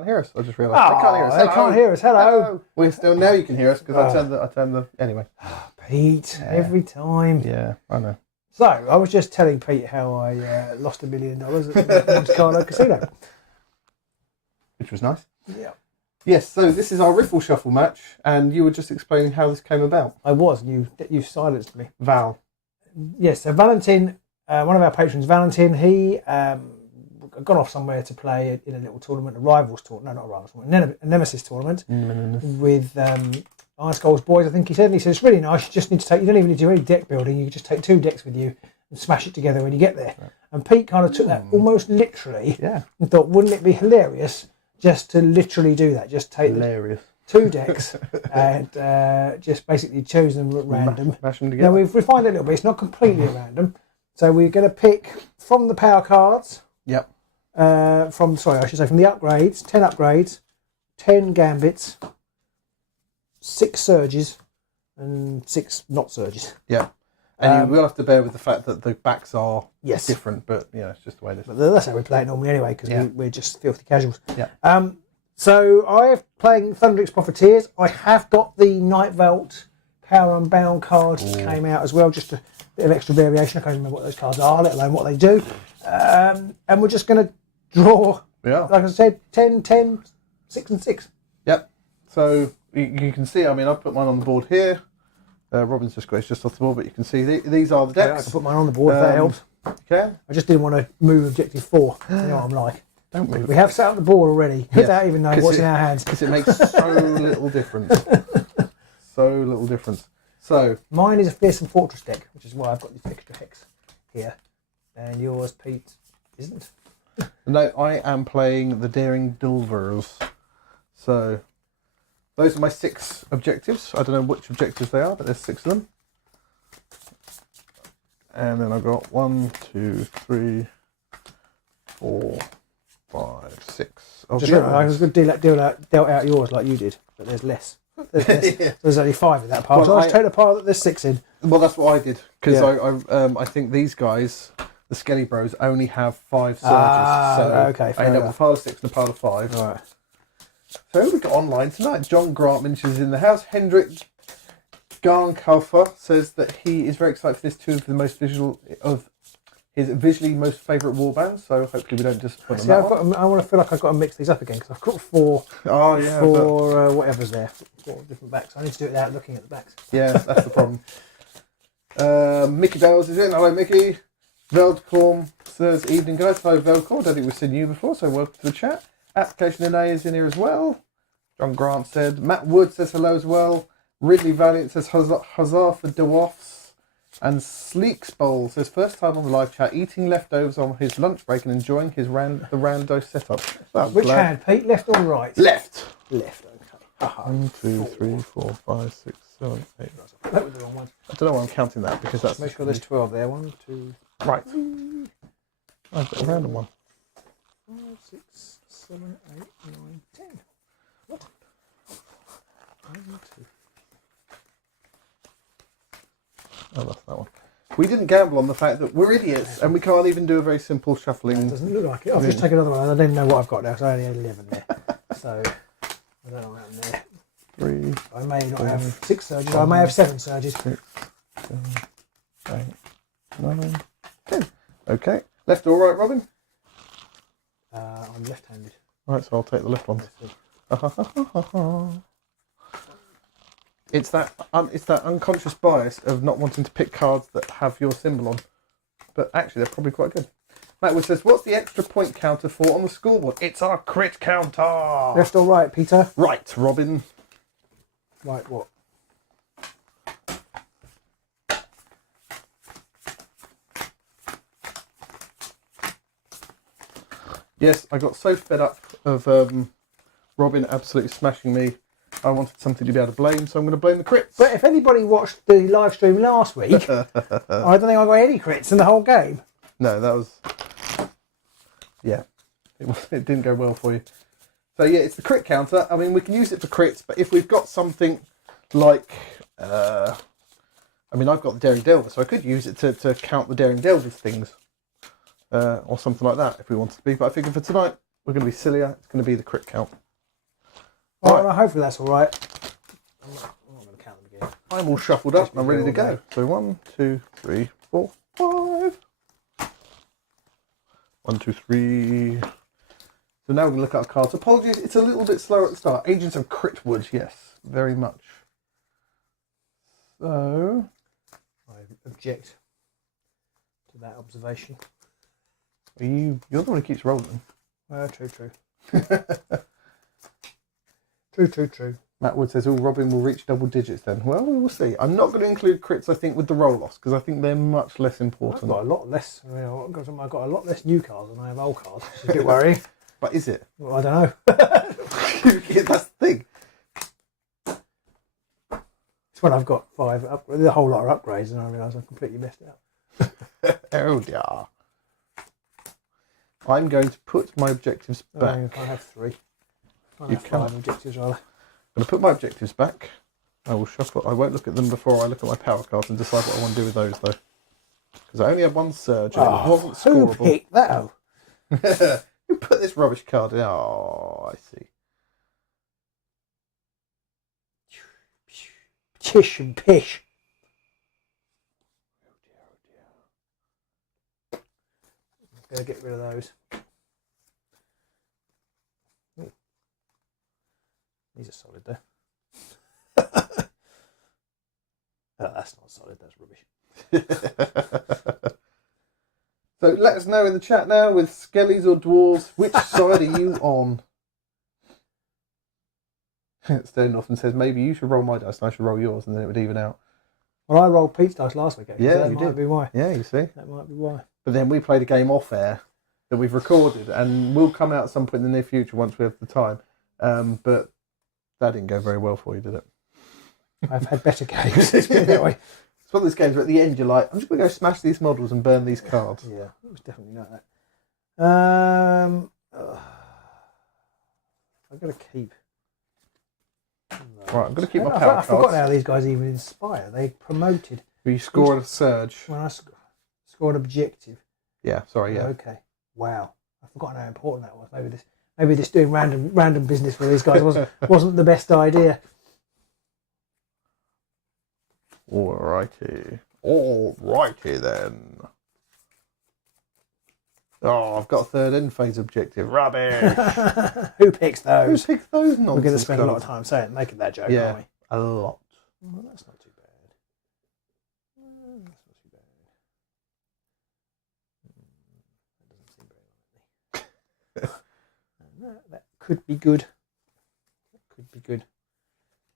Can't hear us. I just realised they can't hear us. They can't hear us. Hello. We're still now. You can hear us because I turned the anyway. Pete, every time. Yeah, I know. So I was just telling Pete how I lost $1 million at the Monte Carlo Casino, which was nice. Yeah. Yes. So this is our Riffle Shuffle match, and you were just explaining how this came about. I was. You silenced me. Val. Yes. So Valentin, one of our patrons, Valentin, he gone off somewhere to play in a little tournament, a rivals tournament. No, not a rivals tournament, a Nemesis tournament with Iron Skull's boys. I think he said. And he said it's really nice. You just need to take. You don't even need to do any deck building. You can just take 2 decks with you and smash it together when you get there. Right. And Pete kind of took that almost literally. Yeah. And thought, wouldn't it be hilarious just to literally do that? Just take hilarious. 2 decks and just basically choose them at random. Mash them together. Now we've refined it a little bit. It's not completely random. So we're going to pick from the power cards. Yep. From the upgrades, 10 upgrades, 10 gambits, 6 surges, and 6 not surges. Yeah. And you will have to bear with the fact that the backs are different, but it's just the way it is. But that's how we play it normally anyway, because we're just filthy casuals. Yeah. So I'm playing Thundrik's Profiteers. I have got the Night Vault Power Unbound cards came out as well, just a bit of extra variation. I can't remember what those cards are, let alone what they do. And we're just going to draw, like I said, 10, 10, 6 and 6. Yep. So you can see, I mean, I've put mine on the board here. Robin's just got it just off the board, but you can see these are the decks. I can put mine on the board if that helps. Okay. I just didn't want to move objective 4. You know what I'm like. Don't move. We have set up the board already without even knowing what's in our hands. Because it makes so little difference. So little difference. So mine is a Fearsome Fortress deck, which is why I've got this extra hex here. And yours, Pete, isn't. No, I am playing the Daring Delvers. So those are my 6 objectives. I don't know which objectives they are, but there's 6 of them. And then I've got 1, 2, 3, 4, 5, 6. I was going to dealt out yours like you did, but there's less. There's only 5 in that pile. So I take the pile that there's 6 in. Well, that's what I did, because I think these guys, the Skelly Bros, only have 5 surges. Okay, I end up with a pile of 6 and a pile of 5. Right. So we've got online tonight. John Grant mentions in the house. Hendrik Garnkaufer says that he is very excited for this, 2 of the most his visually most favourite warbands. So hopefully we don't disappoint on that one. I want to feel like I've got to mix these up again, because I've got 4. Oh yeah. 4 whatever's there. 4 different backs. I need to do it without looking at the backs. Yeah, that's the problem. Mickey Bells is in. Hello, Mickey. Veldcorn says, evening guys. Hello, Veldcorn. I don't think we've seen you before, so welcome to the chat. Application NA is in here as well. John Grant said. Matt Wood says hello as well. Ridley Valiant says huzzah for dwarfs. And Sleeks Bowl says first time on the live chat, eating leftovers on his lunch break and enjoying his the rando setup. Well, which hand, Pete? Left or right? Left. Left. Okay. 1, 2, 3, 4, 5, 6, 7, 8. That was the wrong one. I don't know why I'm counting that, because that's. Make sure there's 12 there. 1, 2. Right. I've got a random one. 5, 6, 7, 8, 9, 10. What? 1, 2. Oh, that's that one. We didn't gamble on the fact that we're idiots and we can't even do a very simple shuffling. It doesn't look like it. I've just taken another one. I don't even know what I've got now, so I only had 11 there. So, I don't know what happened there. 3. I may not have 6 surges. I may have 7 surges. 6, 7, 8, 9, 10. Okay. Left or right, Robin? I'm left-handed. Right, so I'll take the left one. It's that unconscious bias of not wanting to pick cards that have your symbol on. But actually, they're probably quite good. Matt Wood says, what's the extra point counter for on the scoreboard? It's our crit counter. Left or right, Peter? Right, Robin. Right, what? Yes, I got so fed up of Robin absolutely smashing me. I wanted something to be able to blame, so I'm going to blame the crits. But if anybody watched the live stream last week, I don't think I got any crits in the whole game. No, that was... Yeah, it didn't go well for you. So yeah, it's the crit counter. I mean, we can use it for crits, but if we've got something like... I mean, I've got the Daring Delver, so I could use it to count the Daring Delver's things. Or something like that, if we wanted to be. But I figured for tonight, we're going to be sillier. It's going to be the crit count. Well, hopefully that's all right. I'm not going to count them again. I'm all shuffled up and I'm ready to go. So 1, 2, 3, 4, 5. 1, 2, 3. So now we're going to look at our cards. Apologies, it's a little bit slower at the start. Agents of Critwood, yes, very much. So I object to that observation. you're the one who keeps rolling. True. True. Matt Wood says, Robin will reach double digits then. Well, we will see. I'm not going to include crits, I think, with the roll-offs, because I think they're much less important. I've got a lot less. I've got a lot less new cards than I have old cards, which is a bit worrying. But is it? Well, I don't know. Yeah, that's the thing. It's when I've got 5 the whole lot of upgrades, and I realise I've completely messed it up. Oh dear. I'm going to put my objectives back. I have 3. I You have 5 objectives rather. I'm going to put my objectives back. I will shuffle. I won't look at them before I look at my power cards and decide what I want to do with those, though. Because I only had 1 surge and it wasn't scoreable. Who picked that up? Who put this rubbish card in? Oh, I see. Tish and pish. I'm going to get rid of those. These are solid though. Oh, that's not solid, that's rubbish. So let us know in the chat now, with skellies or dwarves, which side are you on? Stone often says, maybe you should roll my dice and I should roll yours, and then it would even out. Well, I rolled Pete's dice last week. Actually, Yeah, so that you might did. be why. Yeah, you see. That might be why. But then we played a game off air that we've recorded and will come out at some point in the near future once we have the time. But that didn't go very well for you, did it? I've had better games. Let's put it that way. It's one of those games where at the end you're like, I'm just going to go smash these models and burn these cards. Yeah, it was definitely like that. I've got to keep. Right, I'm going to keep my power I cards. forgot how these guys even inspire. They promoted. You scored a surge. When I scored objective. Yeah, sorry, yeah. Okay. Wow. I've forgotten how important that was. Maybe this doing random business for these guys wasn't the best idea. Alrighty then. Oh, I've got a third end phase objective. Rubbish. Who picks those? Who picks those nonsense? We're going to spend a lot of time making that joke, yeah, aren't we? a lot. Well, that's not too bad. That's not too bad. That doesn't seem very likely. That could be good. That could be good.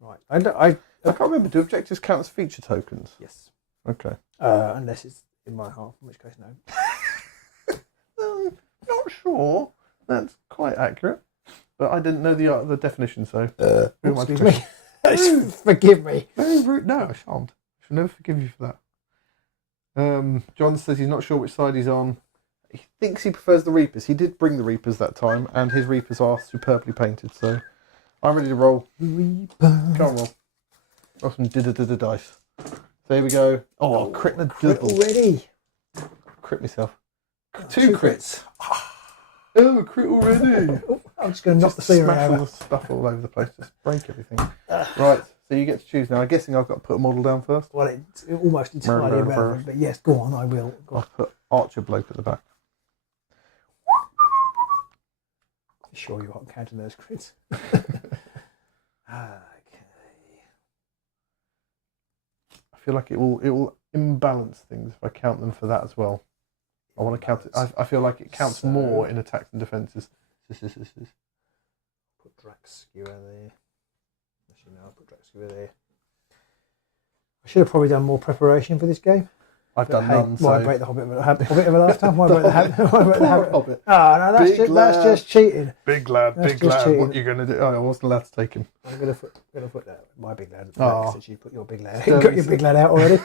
Right. I can't remember. Do objectives count as feature tokens? Yes. Okay. Unless it's in my half, in which case no. Not sure. That's quite accurate. But I didn't know the definition, so... who am I Excuse to- me. Forgive me. Very rude. No, I shan't. I shall never forgive you for that. John says he's not sure which side he's on. He thinks he prefers the Reapers. He did bring the Reapers that time, and his Reapers are superbly painted, so I'm ready to roll. Reaper. Come on, roll. Got some dice. So here we go. Oh, crit the double. Already. Crit myself. Two Two crits. Oh, crit already. I'm just going to knock the scenery Smash all over. the stuff all over the place. Just break everything. Right, so you get to choose now. I'm guessing I've got to put a model down first. Well, it's almost entirely irrelevant, but yes, go on, I will. Go on. I'll put Archer Bloke at the back. Sure you aren't counting those crits. Okay. I feel like it will imbalance things if I count them for that as well. I want to count it. I feel like it counts more in attacks and defences. Put Drax skewer there. Actually, no, I'll put Drax skewer there. I should have probably done more preparation for this game. I've done none. Why break the Hobbit of a lifetime? Why break the habit? Hobbit. Oh, no, that's just cheating. Big lad, That's big just lad. cheating. What are you going to do? Oh, I wasn't allowed to take him. I'm going to put that. My big lad. Oh. Since you put your big lad. You got your big lad out already.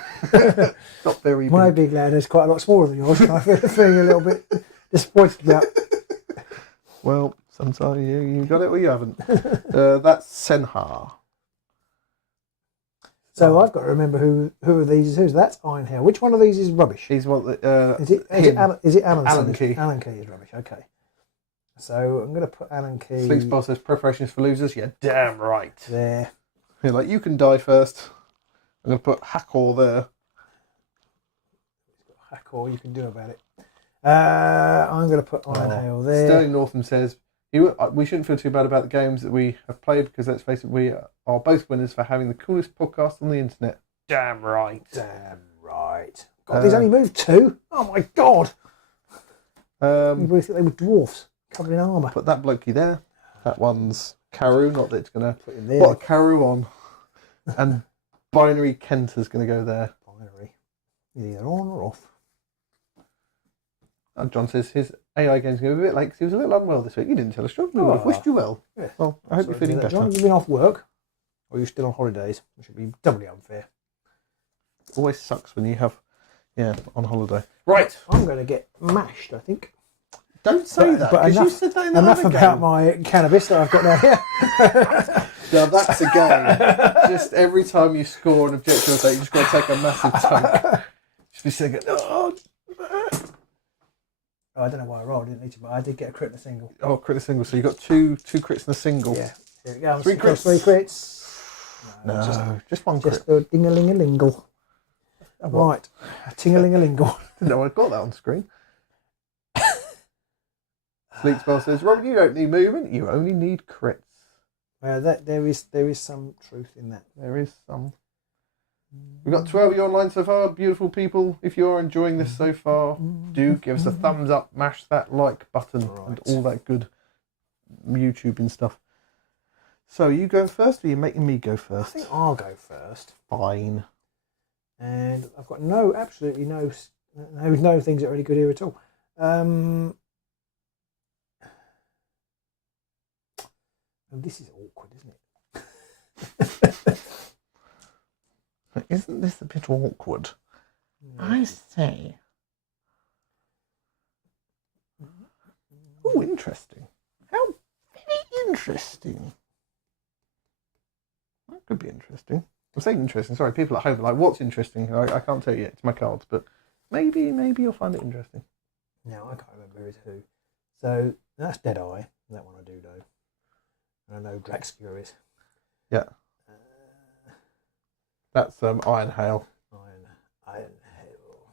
Not very big. My big lad is quite a lot smaller than yours. I feel feeling a little bit disappointed about. Well, sometimes you got it or you haven't. That's Senhar. So I've got to remember who of these is whose. That's Ironhair. Which one of these is rubbish? He's what? Is it Alan Key? Alan Key. Alan Key is rubbish. Okay. So I'm going to put Allen Key Sleepspell says preparations for losers. Yeah, damn right. there. You're like, you can die first. I'm going to put Hackor there. Hackor, you can do about it. I'm going to put Iron Hail there. Sterling Northam says, we shouldn't feel too bad about the games that we have played because, let's face it, we are both winners for having the coolest podcast on the internet. Damn right. Damn right. God, these only moved 2. Oh my God. You really think they were dwarfs covered in armour? Put that blokey there. That one's Carew, not that it's going to... Put him there. Put a Carew on. And Binary Kenta's going to go there. Binary. Either on or off. John says his AI game's going to be a bit late because he was a little unwell this week. You didn't tell us, John. We would have wished you well. Yeah. Well, I hope you're feeling better. John, have you been off work? Or are you still on holidays? Which would be doubly unfair. Always sucks when you have... Yeah, on holiday. Right. I'm going to get mashed, I think. Don't say that, because you said that in the enough other about game. my cannabis that I've got down here. Now that's a game. Just every time you score an objective attack, you just got to take a massive tank. Just be singing, oh, I don't know why I rolled, I didn't need to, but I did get a crit and a single. Oh, crit and a single. So you got two crits and a single. Yeah. Here we go. 3 crits. 3 crits. No, just one crit. Just a ding-a-ling-a-lingle. Right. A ting-a-ling-a-lingle. Didn't know I got that on screen. Sleepspell says, Robert, you don't need movement, you only need crits. Well, there is some truth in that. There is some. We've got 12 of you online so far, beautiful people. If you're enjoying this so far, do give us a thumbs up, mash that like button, and all that good YouTubing stuff. So, are you going first, or are you making me go first? I think I'll go first. Fine. And I've got absolutely no things that are really good here at all. This is awkward, isn't it? Isn't this a bit awkward? No. I say. Oh, interesting. How very interesting. That could be interesting. I'm saying interesting. Sorry, people at home are like, what's interesting? I can't tell you yet. It's my cards, but maybe you'll find it interesting. No, I can't remember who. So that's Deadeye. That one I do know. And I know Draxcure is. Yeah. That's Iron Hail.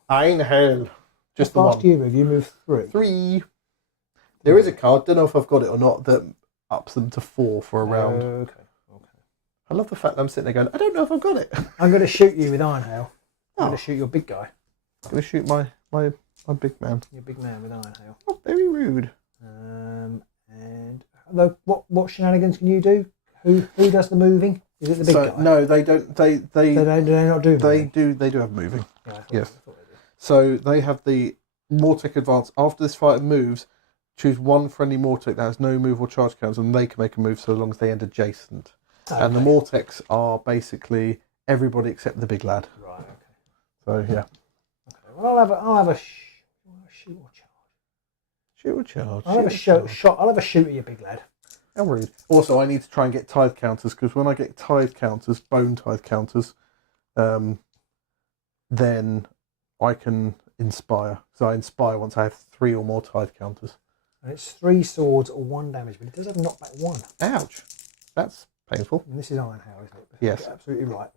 Iron Hail. Just the one. How fast do you move? You move 3. 3. There is a card, don't know if I've got it or not, that ups them to 4 for a round. Okay. I love the fact that I'm sitting there going, I don't know if I've got it. I'm going to shoot you with Iron Hail. I'm going to shoot your big guy. I'm going to shoot my big man. Your big man with Iron Hail. Oh, very rude. And what shenanigans can you do? Who does the moving? Is it the big guy? No, they don't. They not do moving. They do have moving. Yeah, yes. So they have the Mortec advance. After this fighter moves, choose one friendly Mortec that has no move or charge counts, and they can make a move so long as they end adjacent. Okay. And the Mortecs are basically everybody except the big lad. Right. Okay. So yeah. Okay. Well, I'll have a shoot or charge. Shoot or charge. I'll have a shot. I'll have a shoot at your big lad. How rude. Also, I need to try and get tithe counters, because when I get tithe counters, bone tithe counters, then I can inspire. So I inspire once I have 3 or more tithe counters. And it's 3 swords or 1 damage, but it does have knockback 1. Ouch. That's painful. And this is Iron Hail, isn't it? Yes. You're absolutely right.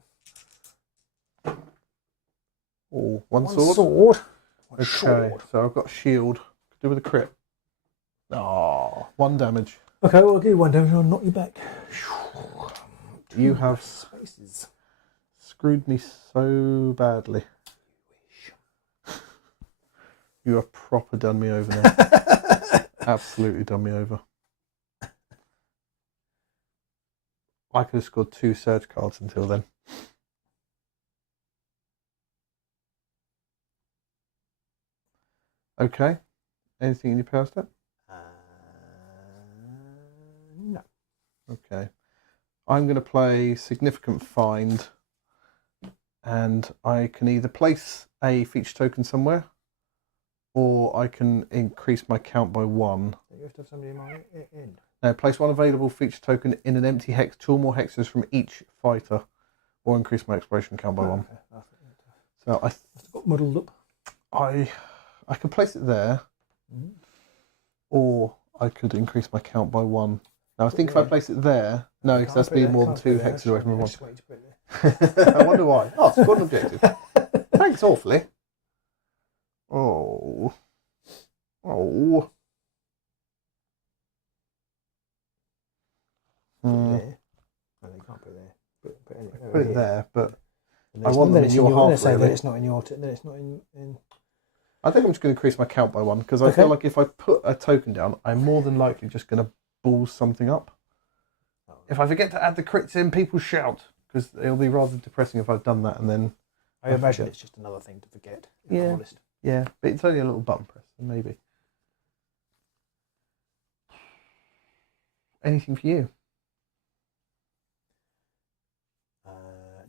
Oh, one sword. Okay, sword. So I've got shield. Could do with a crit. Oh, 1 damage. Okay, well, I'll give you 1 damage and I'll knock you back. You have spaces. Screwed me so badly. You have proper done me over now. Absolutely done me over. I could have scored 2 surge cards until then. Okay. Anything in your power step? No. Okay. I'm going to play Significant Find, and I can either place a feature token somewhere, or I can increase my count by 1. You have to have somebody in my end. Now, place 1 available feature token in an empty hex, 2 or more hexes from each fighter, or increase my exploration count by 1. Okay. So I got muddled up. I could place it there, or I could increase my count by 1. Now I think if I place it there, no, because that's being more than 2 hexes away from the 1. I wonder why. Oh, it's quite an objective. Thanks awfully. Oh. Oh. There. No, you can't put it there. Put it there, but I want them in your half. Then it's not in your. Then it's not in. I think I'm just going to increase my count by 1 because I feel like if I put a token down, I'm more than likely just going to balls something up. If I forget to add the crits in, people shout because it'll be rather depressing if I've done that and then. I imagine it's just another thing to forget. If I'm honest. Yeah, but it's only a little button press, so maybe. Anything for you?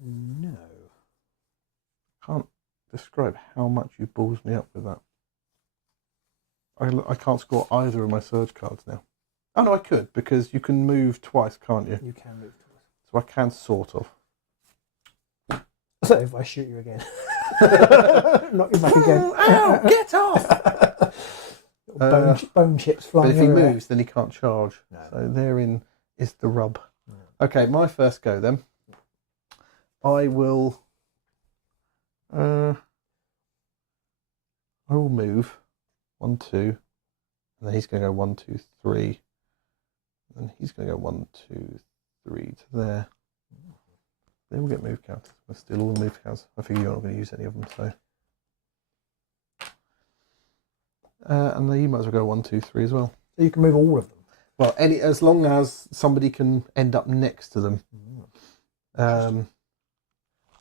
No. Can't describe how much you balls me up with that. I can't score either of my surge cards now. Oh no, I could because you can move twice, can't you? You can move twice. So I can sort of. So if I shoot you again, knock you back again. Ow! Get off! Bone chips flying. But if he everywhere. moves, then he can't charge. No. So therein is the rub. No. Okay, my first go then. I will move 1, 2, and then he's going to go 1, 2, 3, and then he's going to go 1, 2, 3 to there. They will get move counters. We'll steal all the move counters. I figure you're not going to use any of them, so. And then you might as well go 1, 2, 3 as well. So you can move all of them. Well, as long as somebody can end up next to them.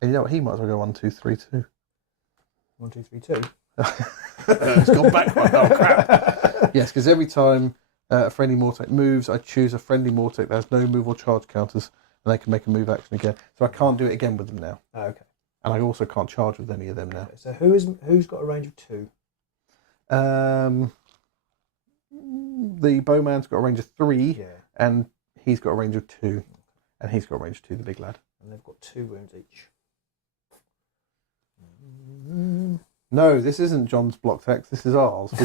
And you know what? He might as well go 1, 2, 3 too. 1, 2, 3, 2. It's gone back one. Oh crap! Yes, because every time a friendly Mortek moves, I choose a friendly Mortek that has no move or charge counters, and they can make a move action again. So I can't do it again with them now. Oh, okay. And I also can't charge with any of them now. Okay, so who's got a range of 2? The bowman's got a range of 3, Yeah. and he's got a range of 2, and he's got a range of 2. The big lad. And they've got 2 wounds each. No, this isn't John's block text. This is ours. We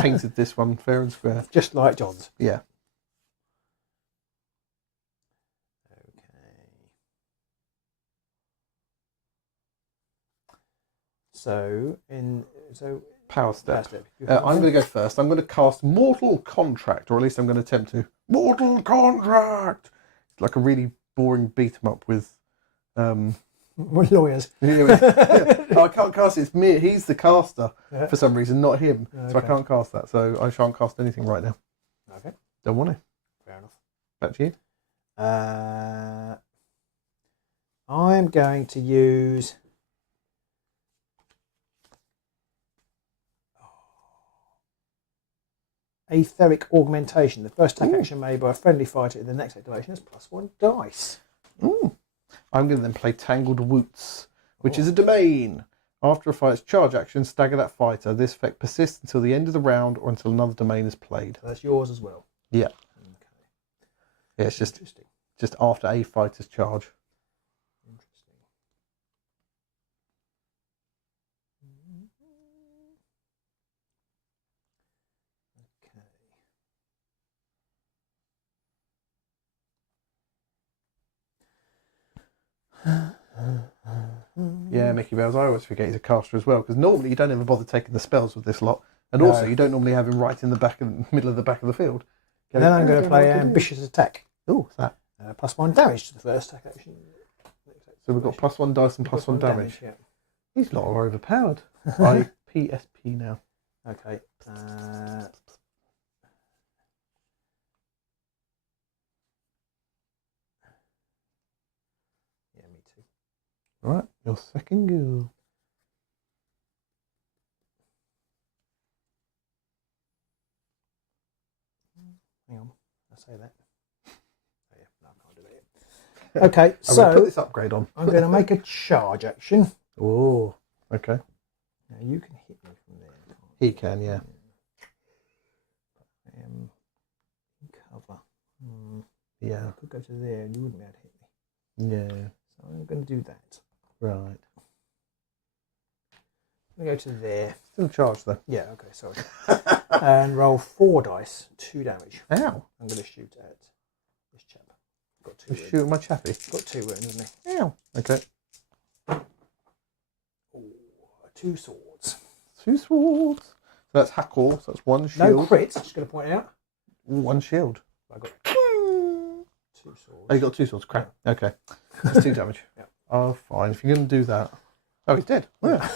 painted this one fair and square. Just like John's. Yeah. Okay. So Power step. Power I'm going to go first. I'm going to cast Mortal Contract, or at least I'm going to attempt to. Mortal Contract! It's like a really boring beat 'em up with. We're lawyers. I can't cast it. It's me. He's the caster for some reason, not him. Okay. So I can't cast that. So I shan't cast anything right now. Okay. Don't want to. Fair enough. Back to you. I'm going to use. Etheric Augmentation. The first attack action made by a friendly fighter in the next activation has +1 dice. Ooh. I'm going to then play Tangled Woots, which is a domain. After a fight's charge action, stagger that fighter. This effect persists until the end of the round or until another domain is played. So that's yours as well. Yeah. Okay. Yeah, it's just Interesting. just after a fighter's charge. Interesting. Yeah, Mickey Bells. I always forget he's a caster as well, because normally you don't ever bother taking the spells with this lot, and also you don't normally have him right in the middle of the back of the field. And then I'm going to play Ambitious Attack. Oh, what's that? +1 damage to the first attack action. So we've got +1 dice and +1 damage. Yeah. These lot are overpowered. IPSP now. Okay. Yeah, me too. Right, your second go. Hang on, I say that. Oh yeah, no, I can't do that yet. Okay, I'm going to put so this upgrade on. I'm going to make a charge action. Oh, okay. Now you can hit me from there. He can, yeah. Cover. Yeah. I could go to there and you wouldn't be able to hit me. Yeah. So I'm going to do that. Right. me go to there. Still charged though. Yeah, okay, sorry. And roll 4 dice, 2 damage. Ow. I'm going to shoot at this chap. Got 2 You wounds. shoot at my chappy. Got 2 wounds, hasn't he? Ow. Okay. Ooh, 2 swords. 2 swords. So that's hackle. So that's 1 shield. No crits, just going to point out. 1 shield. I got 2 swords. Oh, you got 2 swords. Crap. Yeah. Okay. That's 2 damage. Yeah. Oh, fine. If you're going to do that. Oh, he's dead. Yeah.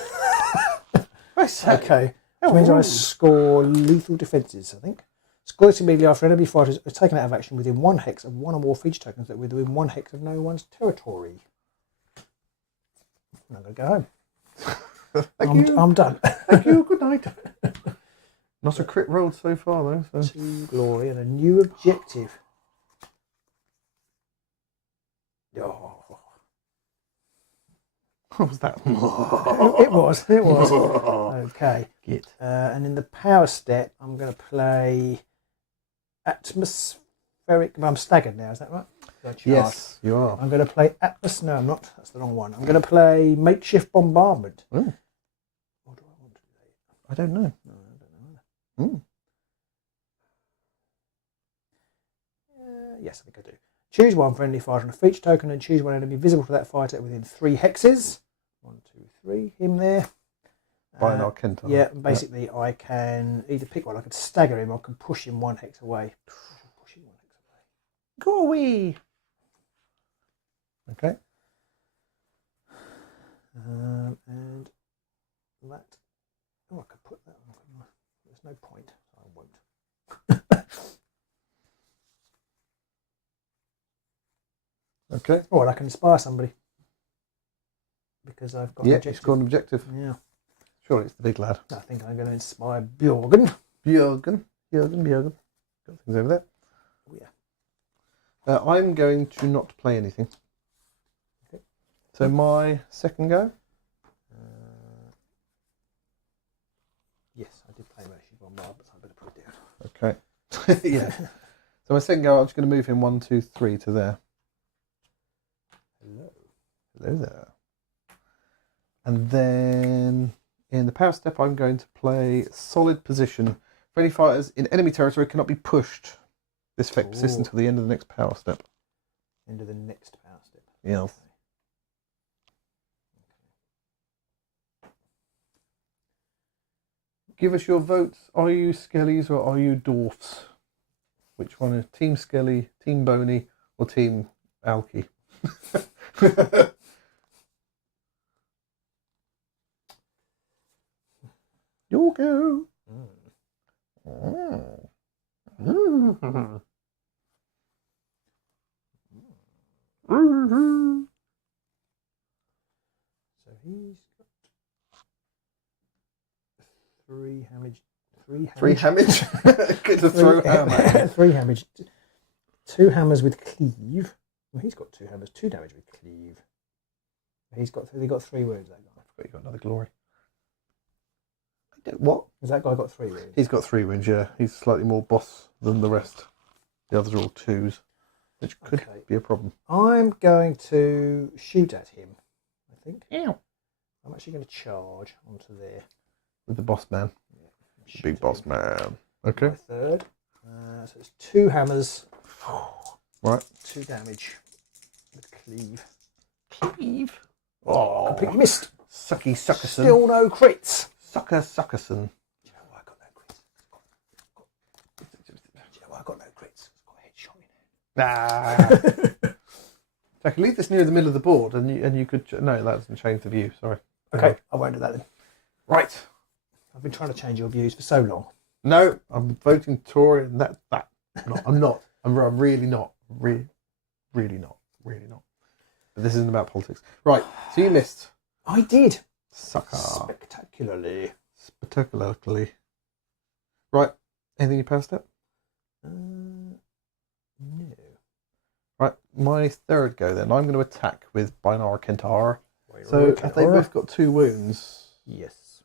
Okay. Which means I score lethal defences, I think. Score this immediately after enemy fighters are taken out of action within 1 hex of 1 or more feature tokens that are within 1 hex of no one's territory. And I'm going to go home. I'm done. Thank you. Good night. Not a crit roll so far, though. So. 2 glory and a new objective. Oh. What was that? It was. Okay. Git. And in the power step, I'm going to play atmospheric. Well, I'm staggered now, is that right? Yes, you are. I'm going to play No, I'm not. That's the wrong one. I'm going to play makeshift bombardment. Ooh. What do I want to do? I don't know. No, I don't know. Yes, I think I do. Choose 1 friendly fighter on a feature token and choose 1 enemy visible to that fighter within 3 hexes. 1, 2, 3. Him there. By an Arkentar. Yeah, basically I can either pick one. I could stagger him or I can push him 1 hex away. Push him 1 hex away. Go away. Okay. And that. Oh, I could put that on. There's no point. I won't. Okay. Oh, well, I can inspire somebody. Because I've got an objective. It's got an objective. Yeah. Surely it's the big lad. I think I'm going to inspire Bjorgen. Bjorgen. Got things over there. Oh, yeah. I'm going to not play anything. Okay. So my second go. Yes, I did play Makeshift Bombard, but I better put it down. Okay. Yeah. So my second go, I'm just going to move him 1, 2, 3 to there. Hello there. And then in the power step, I'm going to play solid position. For any fighters in enemy territory cannot be pushed. This effect persists until the end of the next power step. End of the next power step. Yeah. Okay. Give us your votes. Are you Skellies or are you Dwarfs? Which one is Team Skelly, Team Boney, or Team Alki? You'll go. So he's got 3 damage. 3 damage. Get to throw hammer. 3 damage. 2 hammers with cleave. Well, he's got 2 hammers, 2 damage with cleave. He got 3 wounds. That guy. I forgot you got another glory. What? Has that guy got 3 wounds? He's got 3 wounds. Yeah, he's slightly more boss than the rest. The others are all 2s, which could be a problem. I'm going to shoot at him. I think. Ow. I'm actually going to charge onto there. With the boss man. Yeah, Big boss man. Okay. My third. So it's 2 hammers. Right. 2 damage with cleave. Cleave. Oh, Completely missed. Sucky Suckerson. Still no crits. Suckerson. Do you know why I got no crits? Do you know why I got no crits? I've got a headshot in it. Nah. So I can leave this near the middle of the board, and you could. No, that doesn't change the view. Sorry. Okay, I won't do that then. Right. I've been trying to change your views for so long. No, I'm voting Tory, and that. I'm not. I'm really not. Really not. But this isn't about politics. Right. So you missed. I did. Sucker. Spectacularly. Right. Anything you passed up? No. Right. My third go then. I'm going to attack with Binar Kentar. So have they both got 2 wounds? Yes.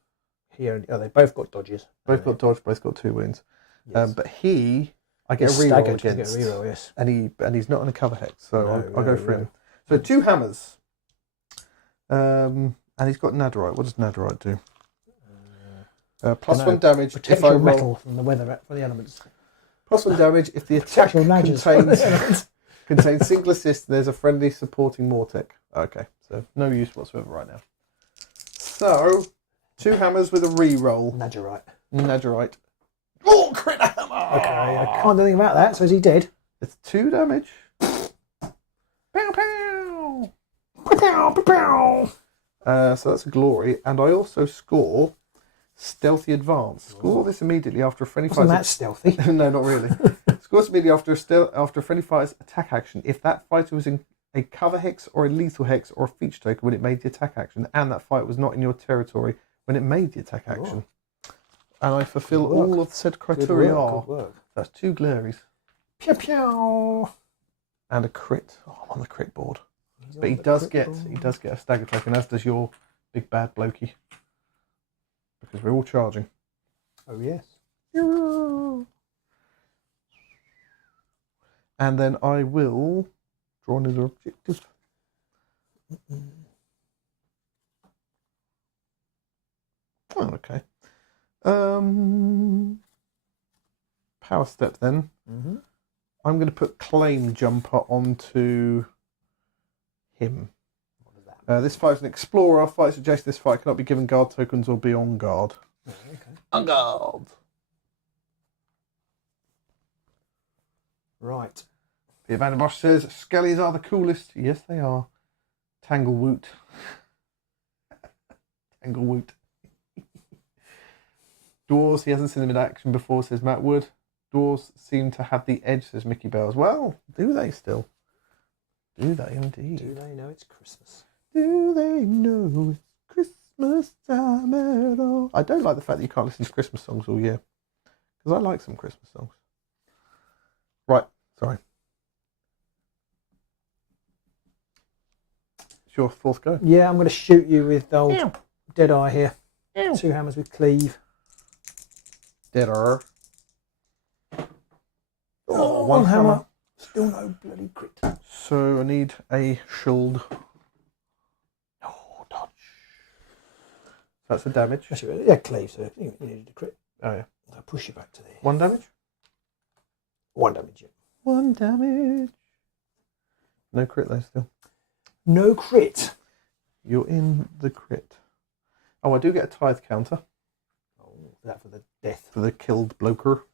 Here, they both got dodges. Both got dodge. Both got 2 wounds. Yes. But I get He's a reroll staggered, you against. get a reroll, yes. And he's not in a cover hex, so No, I'll go for him. So 2 hammers. And he's got Netherite. What does Netherite do? +1 damage Protect if I your roll. metal from the weather, from the elements. +1 damage if the attack your badges from the elements. contains single assist and there's a friendly supporting Mortec. Okay, so no use whatsoever right now. So, 2 hammers with a re-roll. Nadgerite. Oh, crit hammer! Okay, I can't do anything about that, so is he dead? It's 2 damage. Pow, pow! Pow, pow, pow. So that's a glory, and I also score Stealthy Advance. Score this immediately after a friendly Wasn't fighter. that stealthy? No, not really. Scores immediately after a friendly fighter's attack action if that fighter was in a cover hex or a lethal hex or a feature token when it made the attack action, and that fight was not in your territory when it made the attack action. And I fulfill all of said criteria. Good work. That's 2 glories. Pew pew. And a crit. Oh, I'm on the crit board. But he does get a stagger token, as does your big bad blokey. Because we're all charging. Oh yes. And then I will draw another objective. Oh, okay. Power step then. I'm going to put claim jumper onto him. What is that? This fight is an explorer. Fights adjacent to this fight cannot be given guard tokens or be on guard. Oh, okay. On guard. Right. Peter Van der Bosch says, Skellies are the coolest. Yes, they are. Tanglewoot. Tanglewoot. Dwarves, he hasn't seen them in action before, says Matt Wood. Dwarves seem to have the edge, says Mickey Bells. Well, do they still? Do they indeed? Do they know it's Christmas? Do they know it's Christmas time at all? I don't like the fact that you can't listen to Christmas songs all year. Because I like some Christmas songs. Right, sorry. It's your 4th go. Yeah, I'm going to shoot you with the old Deadeye here. Ow. 2 hammers with cleave. Deader. Oh, one hammer. Still no bloody crit. So I need a shield. Oh, dodge. That's a damage. Yeah, cleave, so you needed a crit. Oh, yeah. I'll push you back to the... 1 damage? 1 damage, yeah. 1 damage. No crit though still. No crit. You're in the crit. Oh, I do get a tithe counter. Oh, that for the death. For the killed bloker.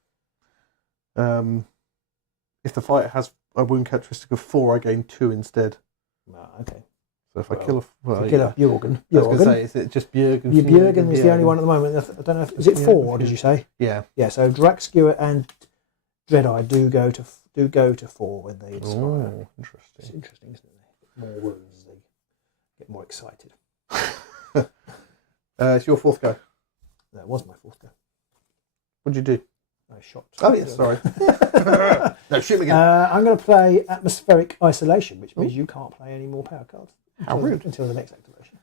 If the fighter has a wound characteristic of 4, I gain 2 instead. Oh, okay. So if I kill a... Well, kill a Bjorgen. I was going to say, is it just Bjorgen? Bjorgen is the only one at the moment. I don't know if... Is it 4, did you say? Yeah. Yeah, so Draxskewer and Dreadeye do go to 4 when they expire. Oh, interesting. It's interesting, isn't it? More wounds, they get more excited. It's your 4th go. That was my 4th go. What'd you do? I shot. Oh, yeah, sorry. No, shoot me again. I'm going to play Atmospheric Isolation, which means you can't play any more power cards. How rude. Until the next activation.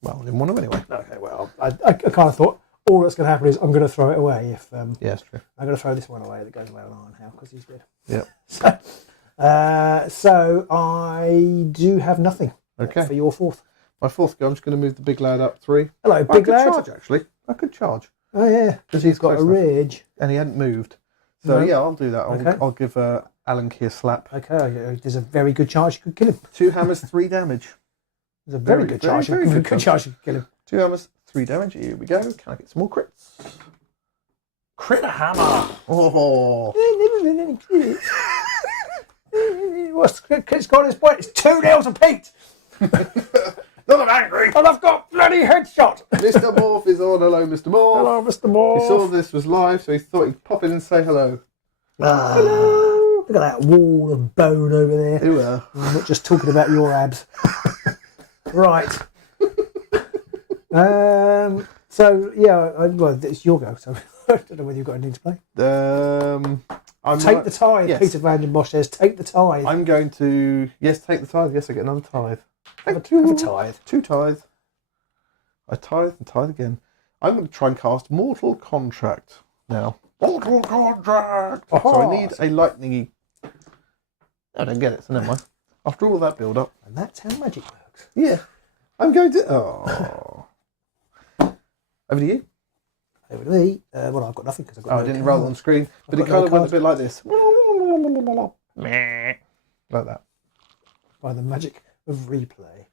Well, I didn't want to anyway. Okay, well, I kind of thought all that's going to happen is I'm going to throw it away. If Yeah, that's true. I'm going to throw this one away that goes away on Iron Howl because he's dead. Yeah. So I do have nothing. Okay. For your 4th. My 4th go, I'm just going to move the big lad up 3. Hello, big lad. I could charge, actually. I could charge. Oh, yeah. Because he's got a rage. And he hadn't moved. So, yeah, I'll do that. I'll give Alan Key a slap. Okay, there's a very good chance you could kill him. 2 hammers, 3 damage. There's a very good chance you could kill him. 2 hammers, 3 damage. Here we go. Can I get some more crits? Crit hammer! Oh! There's never been any crits. What's the crit score at this point? It's 2-0 to Pete! Not I'm angry! And I've got bloody headshot! Mr. Morph is on. Hello, Mr. Morph. Hello, Mr. Morph. He saw this was live, so he thought he'd pop in and say hello. Hello! Look at that wall of bone over there. Who are? I'm not just talking about your abs. Right. So, yeah, well, it's your go, so I don't know whether you've got anything to play. Take the tithe, yes. Peter Van den Bosch says, take the tithe. I'm going to, yes, take the tithe. Yes, I get another tithe. Have a tithe. 2 tithe. I tithe and tithe again. I'm going to try and cast Mortal Contract now. Mortal Contract! Oh, so I need a lightning. I don't get it, so never mind. After all that build up. And that's how magic works. Yeah. I'm going to... Oh. Over to you. over to me. Well, I've got nothing because I've got Oh, no I didn't cards. roll it on screen, but it got no kind of went a cards. bit like this. Like that. By the magic of replay.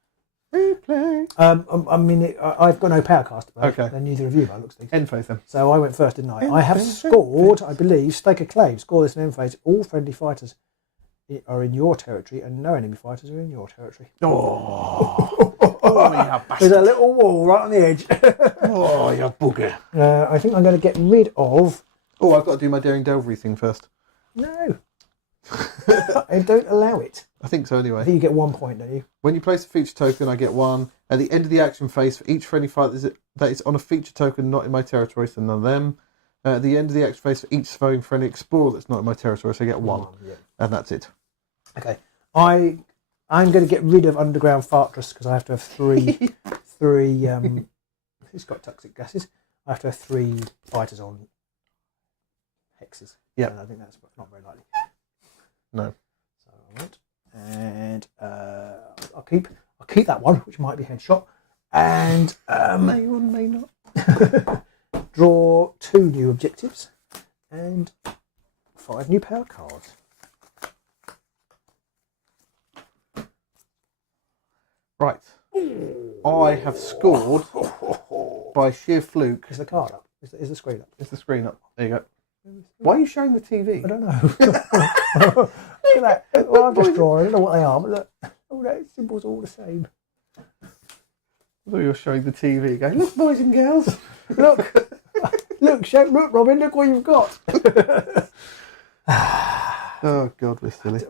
Replay. I mean, I've got no power cast, but Okay. and neither of you by the looks of things. End phase then. So I went first, didn't I? End I have phase, scored, I believe, stake a claim. Score this in end phase. All friendly fighters are in your territory, and no enemy fighters are in your territory. Oh, oh, you bastard. There's a little wall right on the edge. Oh, you bugger. I think I'm going to get rid of... Oh, I've got to do my Daring Delvery thing first. No. I don't allow it. I think so I anyway. think you get 1 point, don't you? When you place a feature token, I get 1. At the end of the action phase, for each friendly fight that is on a feature token not in my territory, so none of them. At the end of the action phase, for each surviving friendly explorer that's not in my territory, so I get 1. Yeah. And that's it. Okay. I'm going to get rid of Underground Fortress because I have to have three... Who's got toxic gases? I have to have 3 fighters on hexes. Yeah. I think that's not very likely. No. So I won't. And I'll keep that one, which might be headshot. And May or may not. draw 2 new objectives and 5 new power cards. Right. I have scored by sheer fluke. Is the card up? Is the screen up? Is the screen up? There you go. Why are you showing the TV? I don't know. Look at that. Well, I'm just drawing. I don't know what they are, but look. All that symbols are all the same. I thought you were showing the TV. Going, look, boys and girls. Look. Look, Robin, look what you've got. Oh, God, we're silly.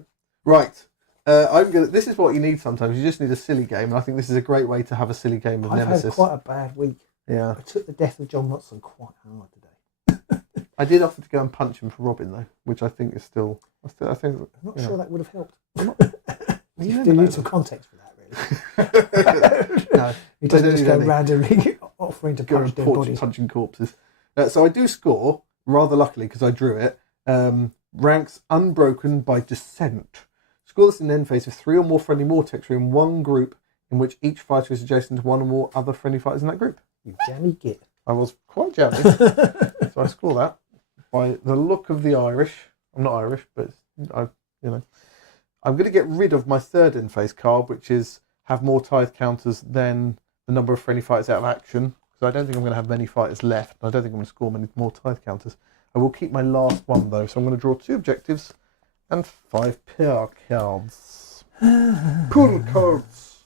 Right. This is what you need sometimes. You just need a silly game. And I think this is a great way to have a silly game with I've Nemesis. had quite a bad week. Yeah. I took the death of John Watson quite hard today. I did offer to go and punch him for Robin, though, which I think is still... I think, I'm not sure that would have helped. You You never need know. some context for that, really. No. He doesn't don't just need go any. randomly offering to punch dead bodies. Punching corpses. So I do score, rather luckily, because I drew it, ranks unbroken by descent. Score this in an end phase of 3 or more friendly vortex in one group in which each fighter is adjacent to 1 or more other friendly fighters in that group. You jammy git. I was quite jammy. So I score that by the look of the Irish. I'm not Irish, but I'm going to get rid of my third end phase card, which is have more tithe counters than the number of friendly fighters out of action. So I don't think I'm going to have many fighters left. I don't think I'm going to score many more tithe counters. I will keep my last one though. So I'm going to draw 2 objectives and 5 power cards. Pull cards.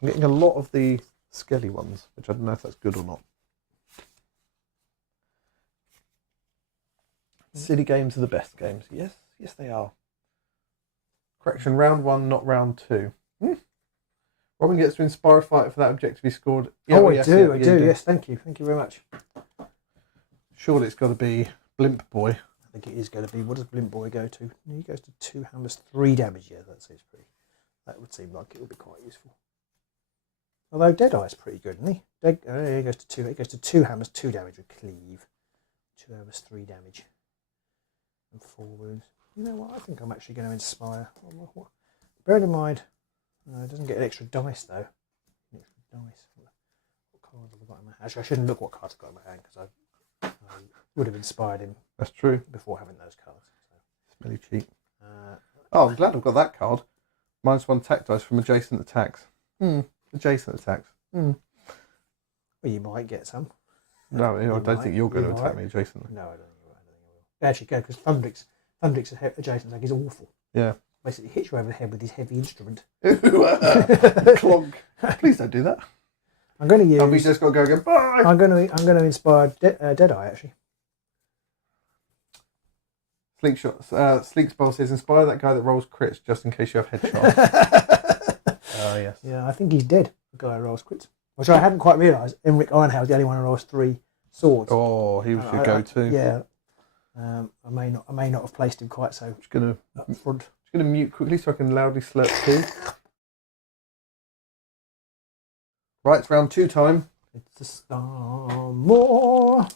I'm getting a lot of the skelly ones, which I don't know if that's good or not. Silly games are the best games. Yes, they are. Correction, round 1, not round 2. Robin gets to inspire a fighter for that objective he scored. I do. Yes, thank you. Thank you very much. Surely it's got to be Blimp Boy. I think it is going to be. What does Blimp Boy go to? He goes to 2 hammers, 3 damage. Yeah, that seems pretty. That would seem like it would be quite useful. Although Deadeye's pretty good, isn't he? He goes to 2. He goes to 2 hammers, 2 damage with cleave. 2 hammers, 3 damage, and 4 wounds. You know what? I think I'm actually going to inspire. Bearing in mind, it doesn't get an extra dice though. An extra dice. What cards have I got in my hand? Actually, I shouldn't look what cards I've got in my hand because I would have inspired him. That's true. Before having those cards. So. Smelly cheat. I'm glad I've got that card. -1 attack dice from adjacent attacks. Adjacent attacks. Well, you might get some. No, I don't think you're going to attack me adjacently. No, I don't think I will. Actually, go because Thundrik's adjacent attack is awful. Yeah. Basically hits you over the head with his heavy instrument. Clonk. Please don't do that. I'm going to use... I've just got to go again. Bye! I'm going to inspire Deadeye, actually. Sleek Spell says, inspire that guy that rolls crits just in case you have headshots. Oh, yes. Yeah, I think he's dead, the guy who rolls crits. Which I hadn't quite realised. Emmerich Ironhouse is the only one who rolls 3 swords. Oh, he was your go-to. Yeah. I may not have placed him quite so Just going up front. to mute quickly so I can loudly slurp tea. Right, it's round 2 time. It's a star more.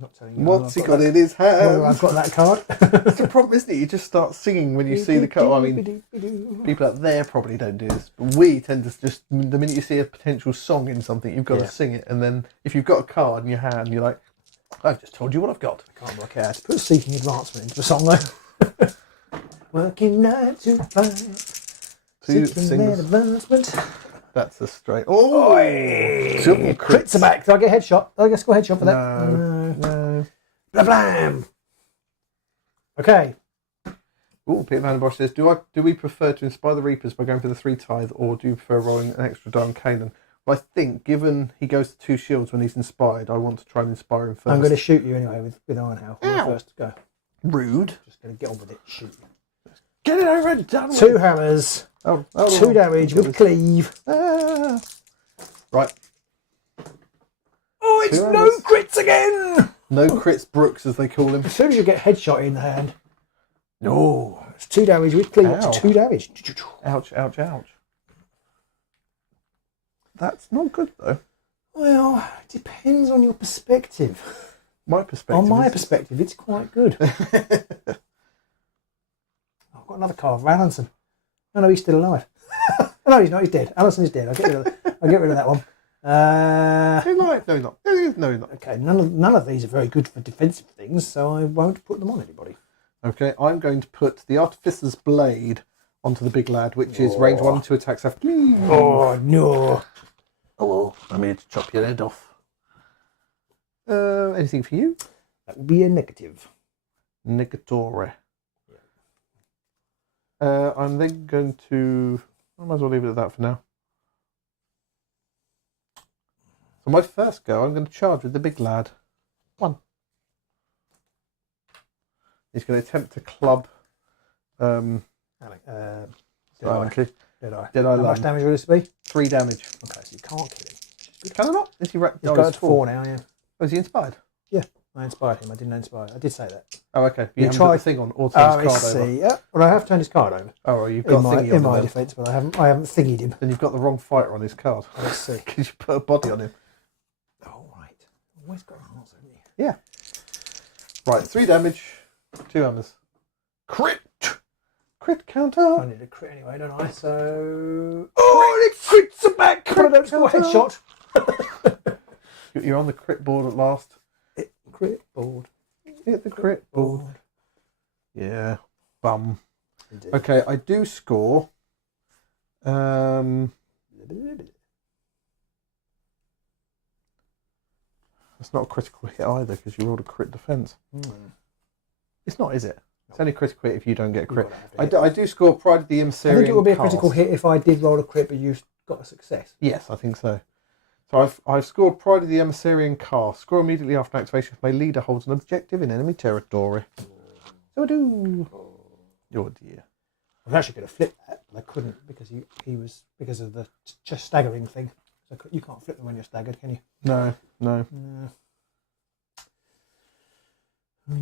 Not telling you. What's he got in his hand? Oh, I've got that card. It's the problem, isn't it? You just start singing when you see the card. I mean, people out there probably don't do this, but we tend to just, the minute you see a potential song in something, you've got to sing it. And then if you've got a card in your hand, you're like, I've just told you what I've got. I can't work out. Put Seeking Advancement into the song, though. Working 9 to 5. Seeking Advancement. That's a straight. Oh! Crits are back. Do I get a headshot? Do I get a score headshot for that? No. Blah, blam. Okay. Oh, Peter Vandenbosch says, do we prefer to inspire the Reapers by going for the 3 tithe, or do you prefer rolling an extra die on Kainan? Well, I think, given he goes to 2 shields when he's inspired, I want to try and inspire him first. I'm going to shoot you anyway with Iron Health. First go. Rude. Just going to get on with it. Shoot you. Get it over and done with. 2 hammers. 2 damage with cleave. Right. Oh, it's no crits again! No crits Brooks, as they call him. As soon as you get headshot in the hand. No. It's 2 damage with cleave. Up to 2 damage. Ouch, ouch, ouch. That's not good, though. Well, it depends on your perspective. My perspective. On my perspective, it's quite good. I've got another card, Valenson. Oh no, he's still alive. No, he's not. He's dead. Allison is dead. I'll get rid of that one. He's alive. No, he's not. No, he's not. Okay, none of these are very good for defensive things, so I won't put them on anybody. Okay, I'm going to put the Artificer's Blade onto the big lad, which is range 1 and 2 attacks after. Oh no! Oh well, I'm here to chop your head off. Anything for you? That would be a negative. Negatore. I'm then going to... I might as well leave it at that for now. So my first go, I'm going to charge with the big lad. 1. He's going to attempt to club... Dead Eye. How much damage will this be? 3 damage. Okay, so you can't kill him. Can I not? Is he He's got 4 now, yeah. Oh, is he inspired? Yeah, I inspired him. I didn't inspire. I did say that. Oh, okay. You haven't tried got the thing on, or turned his card over. Yeah. Well, I have turned his card over. Oh, well, you've got thingy in my defence, but I haven't thingied him. Then you've got the wrong fighter on his card. Let's see. Because you put a body on him. Oh, right. Always got an answer, haven't you? Yeah. Right, 3 damage, 2 hammers. Crit! Crit counter! I need a crit anyway, don't I? So... Oh, and it crits are back! But I don't score a headshot. You're on the crit board at last. Crit board. Hit the crit board. Yeah. Bum. Indeed. Okay, I do score. That's not a critical hit either, because you rolled a crit defence. It's not, is it? It's only critical hit if you don't get a crit. I do score Pride of the Emissarian. I think it would be a cast. critical hit if I did roll a crit, but you got a success. Yes, I think so. So I've scored Pride of the Emissarian cast. Score immediately after activation if my leader holds an objective in enemy territory. So I do. Oh dear. I was actually going to flip that, but I couldn't because he was because of the just staggering thing. So you can't flip them when you're staggered, can you? No. Oh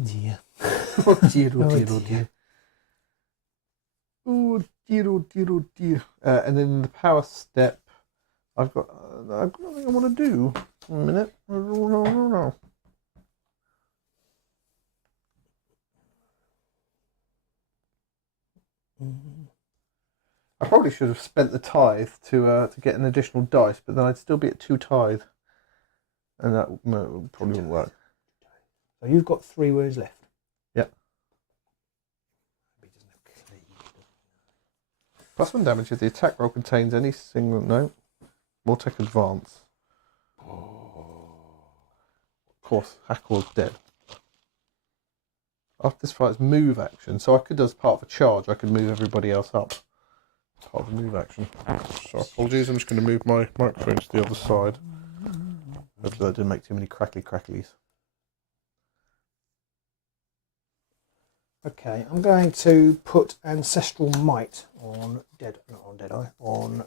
dear. Oh dear. Oh dear. And then the power step. I've got nothing I want to do. 1 minute. No. I probably should have spent the tithe to get an additional dice, but then I'd still be at 2 tithe, and that probably wouldn't work. So you've got 3 wounds left. Yep. +1 damage if the attack roll contains any single... No. Mortec advance. Of course, Hackor's dead. After this fight, it's move action. So I could, as part of a charge, I could move everybody else up. Part of the move action. So apologies, I'm just going to move my microphone to the other side. Hopefully that didn't make too many cracklies. Okay, I'm going to put Ancestral Might on on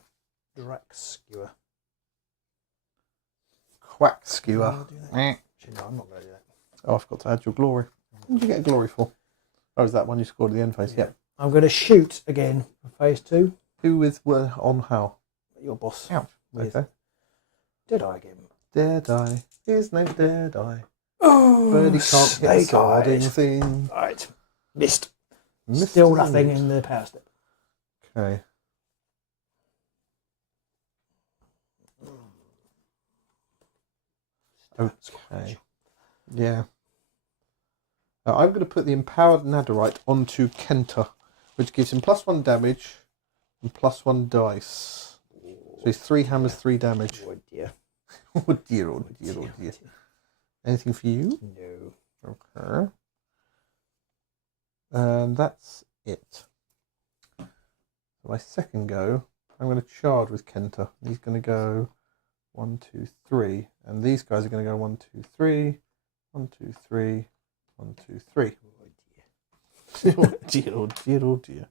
Draxskewer. Quack skewer. Actually, no, I'm not going to do that. Oh, I forgot to add your glory. What did you get a glory for? Oh, is that one you scored at the end phase? Yeah. I'm going to shoot again for phase 2. Who is on how? Your boss. Ouch. Okay. Dead Eye again. Deadeye. His name's Deadeye. Birdie can't hit the snake swording eyes. thing. Right. Missed. Missed Still as nothing indeed. in the power step. Okay. Okay. Yeah. I'm going to put the empowered netherite onto Kenta, which gives him +1 damage and +1 dice. So he's 3 hammers, 3 damage. Oh dear. Oh dear, oh dear, oh dear. Anything for you? No. Okay. And that's it. So my second go, I'm going to charge with Kenta. He's going to go 1, 2, 3. And these guys are going to go 1, 2, 3. 1, 2, 3. 1, 2, 3. Oh dear, oh dear, oh dear.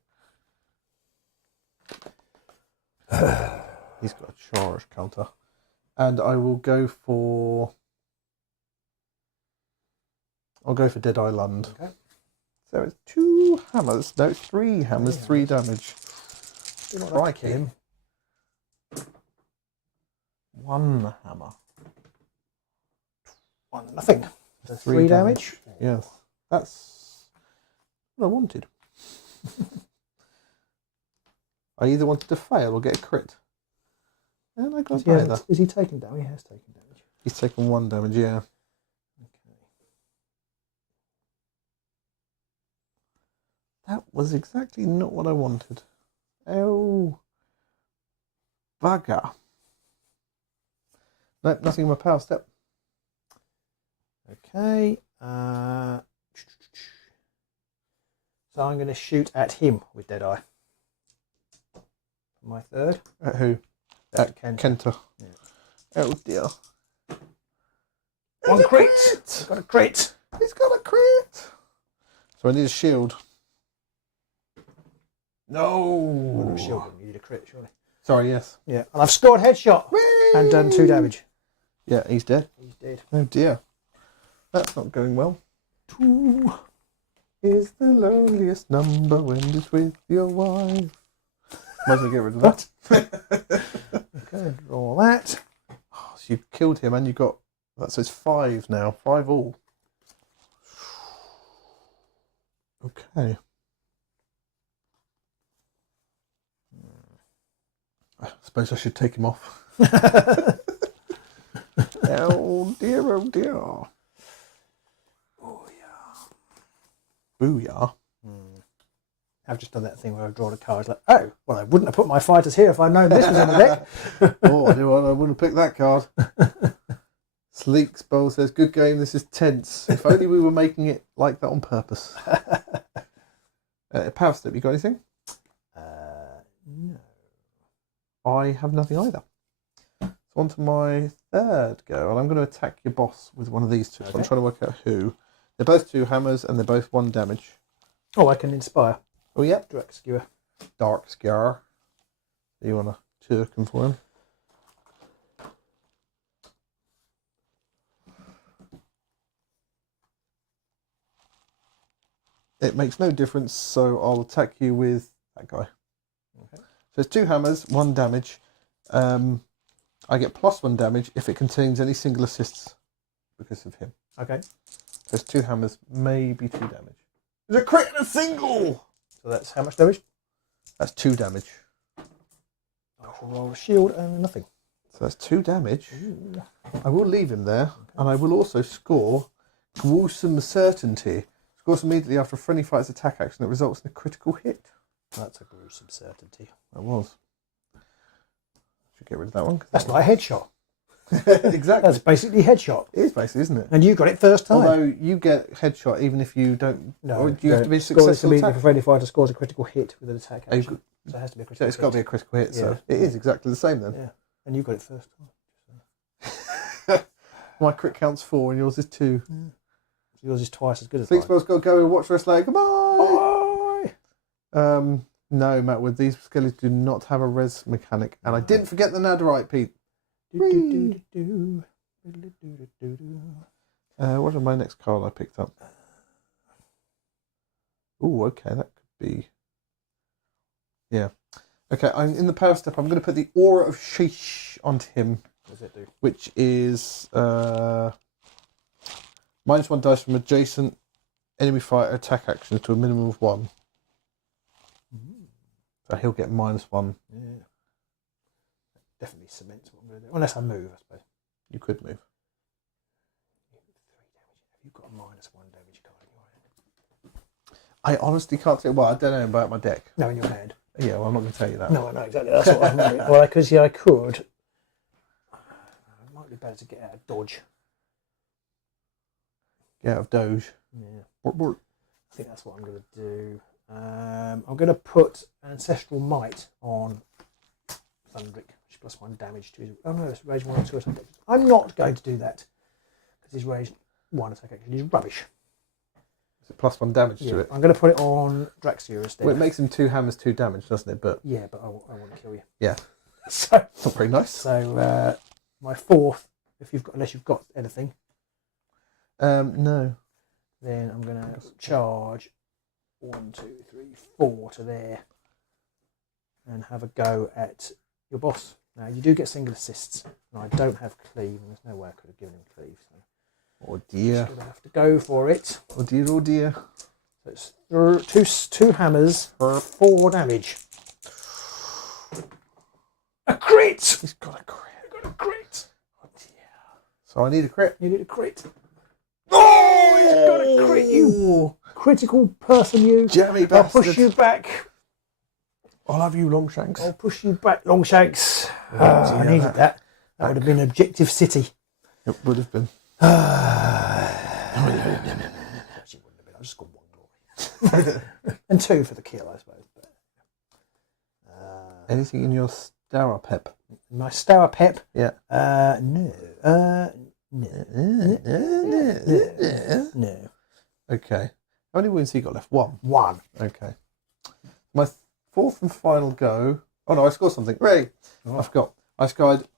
He's got a charge counter. And I will go for... I'll go for Dead Island. Okay. So it's 2 hammers. No, 3 hammers, 3 damage. Crikey. Him. 1 hammer. 1 nothing. So 3 damage. Yes. That's what I wanted. I either wanted to fail or get a crit. And I got either. Is he taking damage? He has taken damage. He's taken 1 damage, yeah. Okay. That was exactly not what I wanted. Oh. Bugger. Nope, nothing in my power step. Okay. So I'm going to shoot at him with Deadeye. My third. At who? At Kenta. Yeah. Oh dear. 1 crit. Got a crit. He's got a crit. So I need a shield. No. Shield. You need a crit, surely. Sorry, yes. Yeah. And I've scored headshot and done 2 damage. Yeah, he's dead. He's dead. Oh dear. That's not going well. 2 is the loneliest number when it's with your wife. Might as well get rid of that. Okay, draw that. Oh, so you've killed him and you got... So it's 5 now. 5 all. Okay. I suppose I should take him off. Oh dear, oh dear. Oh yeah. Booyah. I've just done that thing where I've drawn a card. It's like, oh, well, I wouldn't have put my fighters here if I'd known this was in the deck. Oh, I knew I wouldn't have picked that card. Sleek's Bowl says, good game, this is tense. If only we were making it like that on purpose. Power Step, you got anything? No. I have nothing either. So on to my third go, and I'm going to attack your boss with one of these two. Okay. So I'm trying to work out who. They're both 2 hammers, and they're both 1 damage. Oh, I can inspire. Oh, yeah. Direct skewer. Dark Scar. You want to turk him for him? It makes no difference, so I'll attack you with that guy. Okay. So it's 2 hammers, 1 damage. I get +1 damage if it contains any single assists because of him. Okay. So it's 2 hammers, maybe 2 damage. There's a crit and a single! So that's how much damage? That's 2 damage. I shall roll a shield and nothing. So that's 2 damage. Ooh. I will leave him there, and I will also score Gruesome Certainty. Scores immediately after a friendly fight's attack action that results in a critical hit. That's a gruesome certainty. That was. Should get rid of that one. That's not a headshot. Exactly. That's basically headshot. It is basically, isn't it? And you got it first time. Although you get headshot even if you don't. No, or do you have to be a scores successful immediately attack? for friendly fighter scores a critical hit with an attack action. So it has to be a So critical it's got to be a critical hit. So Yeah. it is exactly the same then. Yeah. And you got it first time. My crit counts 4 and yours is 2. Yeah. So yours is twice as good as Sleek's mine. Bowl's got to go and watch wrestling. Goodbye! Bye! No, MacLeod, these skellies do not have a res mechanic. And I didn't forget the netherite, Pete. What are my next card I picked up? Oh, okay, that could be... Yeah. Okay, I'm in the power step. I'm going to put the Aura of Sheesh onto him. What does it do? Which is -1 dice from adjacent enemy fighter attack actions to a minimum of 1. So he'll get -1. Yeah. Definitely cements what I'm going to do. Unless I move, I suppose. You could move. 3 damage. You've got a -1 damage card in your hand. I honestly can't say. Well, I don't know about my deck. No, in your hand. Yeah, well, I'm not going to tell you that. No, I know exactly. That's what I'm wondering. Well, because I could. It might be better to get out of dodge. Get out of Doge. Yeah. I think that's what I'm going to do. I'm going to put Ancestral Might on Thundrik, which is +1 damage to his... Oh no, it's range 1 or 2 attack action. I'm not going to do that, because his range 1 attack action is rubbish. Is it +1 damage to it? I'm going to put it on Draxia instead. Well, it makes him 2 hammers, 2 damage, doesn't it? But yeah, but I want to kill you. Yeah. So it's not very nice. So my 4th, unless you've got anything. No. Then I'm going to charge 1, 2, 3, 4 to there, and have a go at your boss. Now you do get single assists, and I don't have cleave, and there's no way I could have given him cleave. So oh dear. I'm going to have to go for it. Oh dear, oh dear. So it's two hammers for 4 damage. A crit! He's got a crit. I got a crit. Oh dear. So I need a crit. You need a crit. Oh, he's got a crit, you critical person, you. Jammy I'll bastard. push you back. I'll have you, Longshanks. I'll push you back, Longshanks. Oh, I needed that. That would have been Objective City. It would have been. Actually, wouldn't have been. I just got 1 glory. And 2 for the kill, I suppose. But, anything in your Stour Pep? My Stour Pep? Yeah. No. No. Okay. How many wounds he got left? 1. 1. Okay. My 4th and final go. Oh no, I scored something. Ray. Oh. I forgot. I scored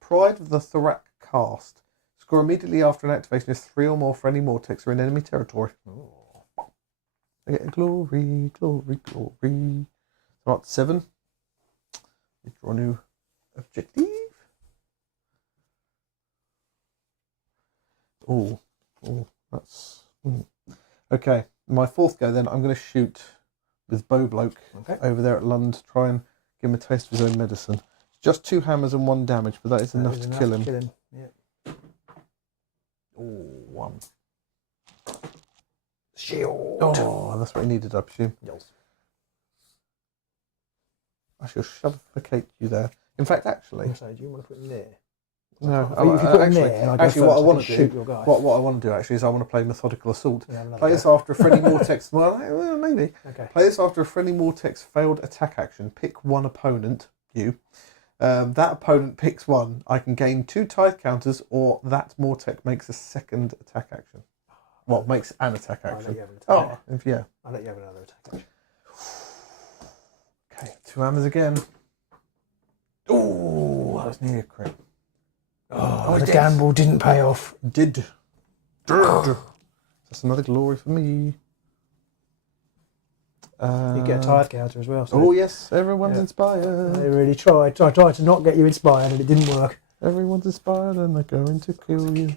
Pride of the Thorak cast. Score immediately after an activation is 3 or more friendly Mortex are in enemy territory. Oh. I get glory, glory, glory. So up to 7. We draw a new objective. Oh, that's... Okay, my 4th go then, I'm going to shoot with Bow Bloke over there at Lund, try and give him a taste of his own medicine. Just 2 hammers and 1 damage, but that is enough to kill him. Yeah. Oh, 1. Shield. Oh, that's what he needed, I presume. Yes. I shall suffocate you there. In fact, actually... So, do you want to put him there? No, if you put him there, what I want to shoot do, your guy. what I want to do actually is I want to play Methodical Assault. Yeah, play this after a friendly Mortex. Well, maybe. Okay. Play this after a friendly Mortex failed attack action. Pick 1 opponent. You. That opponent picks 1. I can gain 2 tithe counters, or that Mortex makes a 2nd attack action. Well, makes an attack action. I'll I'll let you have another attack action. Okay, 2 hammers again. Oh, that's near a crit. Oh, the gamble didn't pay off. Did. That's another glory for me. You get a tithe counter as well. So oh yes, everyone's inspired. They really tried. I tried to not get you inspired, and it didn't work. Everyone's inspired, and they're going to kill you.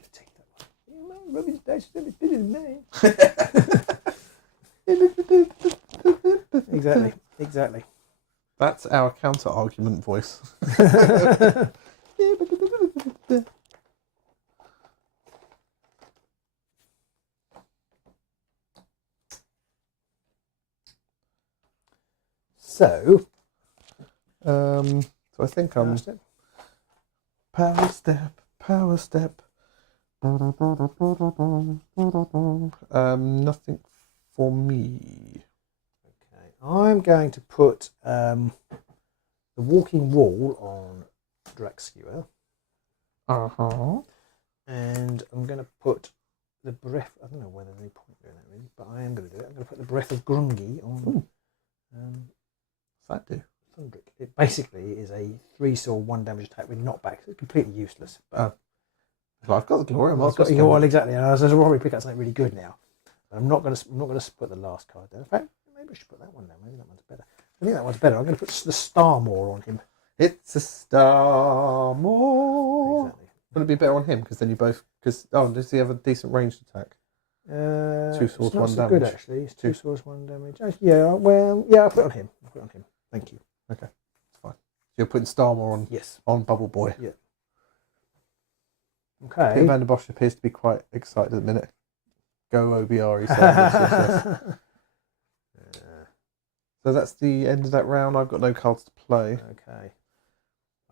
Exactly. That's our counter argument voice. So I think I'm power step. Nothing for me. Okay, I'm going to put the walking wall on Draxia. And I'm going to put the breath. I don't know whether there's any point doing that really, but I am going to do it. I'm going to put the breath of Grungy on. What's that do? Thundrik. It basically is a 3-sword 1 damage attack with knockback. It's completely useless. But well, I've got the glory. Well, exactly. And I was probably pick up something really good now. But I'm not going to put the last card there. In fact, maybe I should put that one down. Maybe that one's better. I think that one's better. I'm going to put the Starmore on him. It's a Starmore. Exactly. Wouldn't it be better on him? Because then you both... does he have a decent ranged attack? 2 swords, it's not 1 so damage. good, actually. It's 2 swords, 1 damage. Yeah, well, yeah, I'll put it on him. Thank you. Okay, that's fine. So you're putting Starmore on, Yes. on Bubble Boy. Yeah. Okay. Peter Van der Bosch appears to be quite excited at the minute. Go OBR, he said. Yes. So that's the end of that round. I've got no cards to play. Okay.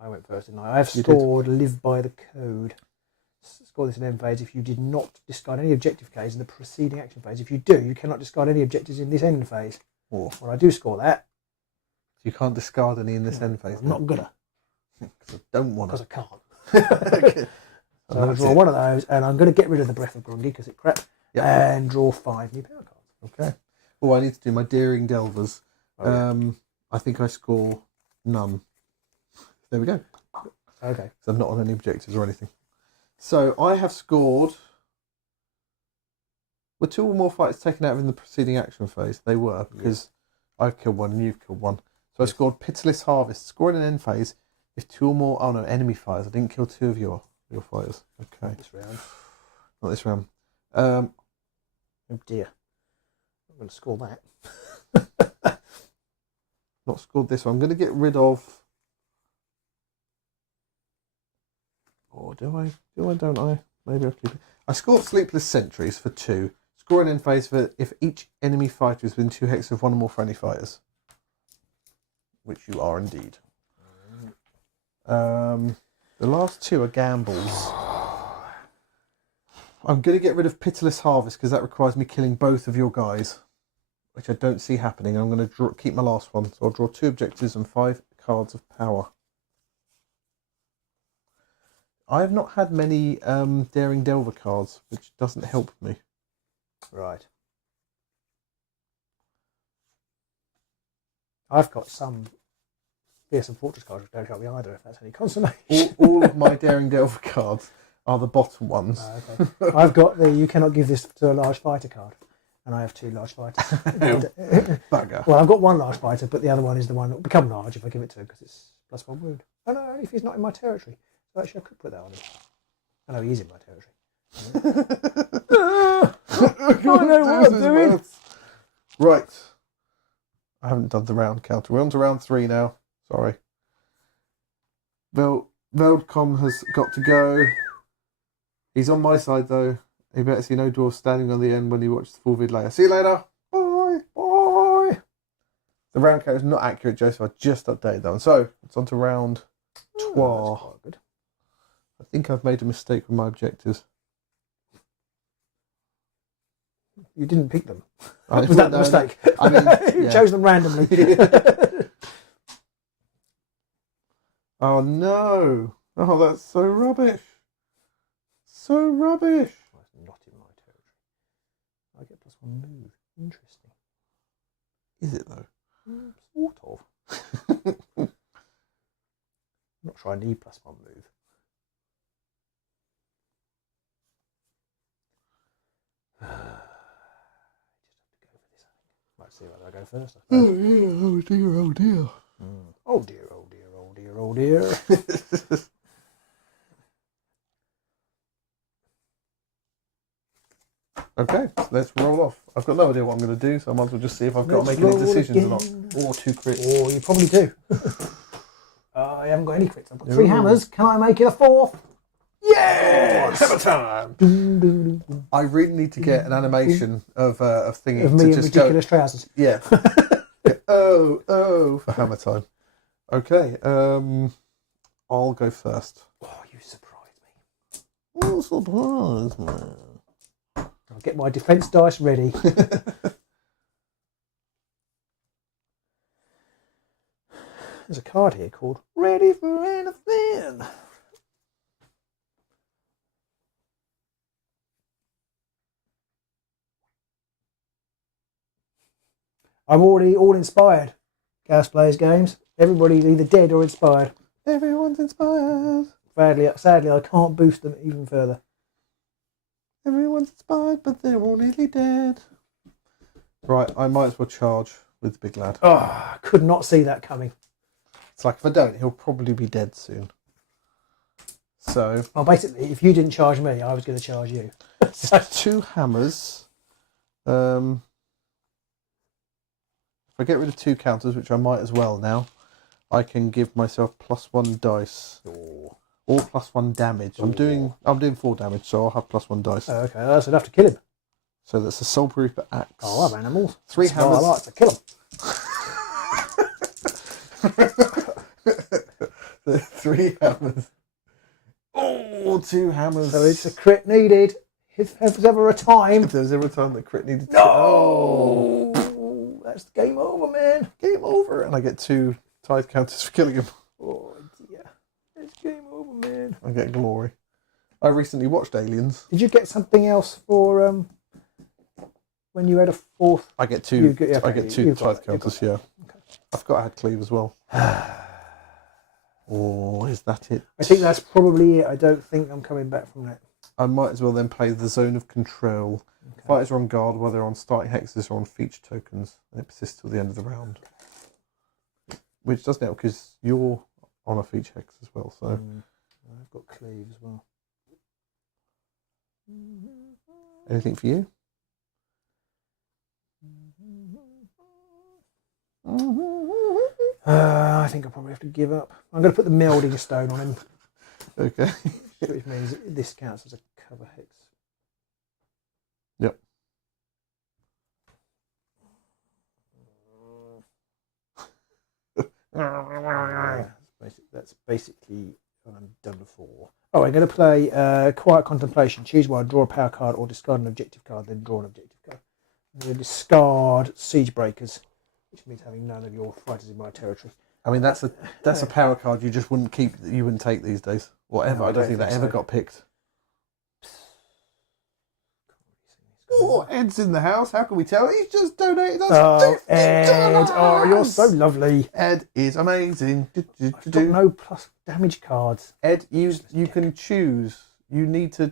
I went first, didn't I? I've scored Live by the Code. Score this in end phase if you did not discard any objective cards in the preceding action phase. If you do, you cannot discard any objectives in this end phase. Oh. Well, I do score that. You can't discard any in this end phase. I'm not gonna. Because I don't want Because to. I can't. Okay. So I'll draw one of those, and I'm going to get rid of the Breath of Grongi because it crap, and draw 5 new power cards. Okay. Oh, I need to do my Daring Delvers. Oh, yeah. I think I score none. There we go. Okay. So I'm not on any objectives or anything. So I have scored... Were 2 or more fights taken out in the preceding action phase? They were, because I've killed 1 and you've killed 1. So I scored Pitiless Harvest. Scoring an end phase if 2 or more... Oh no, enemy fires. I didn't kill 2 of your fighters. Okay. This round. Not this round. Oh dear. I'm going to score that. Not scored this one. I'm going to get rid of... Or do I? Don't I? Maybe I'll keep it. I scored Sleepless Sentries for 2. Scoring end phase for if each enemy fighter is within 2 hexes of 1 or more friendly fighters. Which you are indeed. The last 2 are gambles. I'm going to get rid of Pitiless Harvest because that requires me killing both of your guys. Which I don't see happening. I'm going to keep my last one. So I'll draw 2 objectives and 5 cards of power. I have not had many Daring Delver cards, which doesn't help me. Right. I've got some Fearsome Fortress cards which don't help me either, if that's any consolation. All of my Daring Delver cards are the bottom ones. Okay. I've got the You Cannot Give This to a Large Fighter card, and I have 2 large fighters. Bugger. Well, I've got 1 large fighter, but the other one is the one that will become large if I give it to him because it's +1 wound. Oh no, only if he's not in my territory. So actually, I could put that on him. I know he is in my territory. I know what I'm doing. Right. I haven't done the round counter. We're on to round 3 now. Sorry. Veldcom has got to go. He's on my side though. He better see no dwarf standing on the end when he watches the full vid later. See you later. Bye. Bye. The round count is not accurate, Joseph. I just updated that one. So it's on to round 12. That's quite good. I think I've made a mistake with my objectives. You didn't pick them. Was that the mistake? I mean, you chose them randomly. Oh no! Oh, that's so rubbish. So rubbish. That's not in my territory. I get +1 move. Interesting. Is it though? Sort of. I'm not sure I need +1 move. Might see whether I go first. I Oh yeah! Oh dear! Oh dear! Oh dear! Oh dear! Oh dear! Oh dear! Okay, let's roll off. I've got no idea what I'm going to do, so I might as well just see if I've got to make any decisions or not. Or 2 crits. Oh, you probably do. I haven't got any crits. I've got 3 hammers. Can I make it a 4th? Yes! Hammer time! I really need to get an animation of thingy Of me to in just ridiculous trousers. Yeah. oh, for hammer time. Okay, I'll go first. Oh, you surprised me. Oh, surprise, man. I'll get my defence dice ready. There's a card here called Ready for Anything. I'm already all inspired. Chaos Players games. Everybody's either dead or inspired. Everyone's inspired. Sadly, I can't boost them even further. Everyone's inspired, but they're all nearly dead. Right, I might as well charge with the big lad. Oh, I could not see that coming. It's like, if I don't, he'll probably be dead soon. So Well, basically, if you didn't charge me, I was going to charge you. so 2 hammers. If I get rid of 2 counters, which I might as well now, I can give myself +1 dice. Or +1 damage. I'm doing 4 damage, so I'll have +1 dice. Oh, okay, that's enough to kill him. So that's a Soul Reaper axe. Oh, I have animals. 3 That's hammers. what I like to kill them. 3 hammers. Oh, 2 hammers. So it's a crit needed. If there's ever a time. If there's ever a time that crit needed to... No! That's game over, man. Game over. And I get 2 tithe counters for killing him. Oh, dear. It's game over, man. I get glory. I recently watched Aliens. Did you get something else for when you had a 4th? I get 2. Yeah, I get 2 tithe it, counters. Yeah. Okay. I forgot I had cleave as well. Oh, is that it? I think that's probably it. I don't think I'm coming back from that. I might as well then play the Zone of Control. Okay. Fighters are on guard, whether on starting hexes or on feature tokens, and it persists till the end of the round. Which doesn't help because you're on a feature hex as well. So I've got cleave as well. anything for you? I think I'll probably have to give up. I'm going to put the melding stone on him, Okay. which means this counts as a cover hex. Yep. That's basically what I'm done for. Oh, I'm going to play Quiet Contemplation. Choose one, draw a power card or discard an objective card, then draw an objective card. I'm going to discard Siege Breakers, which means having none of your fighters in my territory. I mean, that's a power card you just wouldn't keep. You wouldn't take these days. Whatever. No, I don't think that ever got picked. Oh, Ed's in the house. How can we tell? He's just donated us Oh, $50. Ed. Oh, you're so lovely. Ed is amazing. I've got no plus damage cards. Ed, you can choose. You need to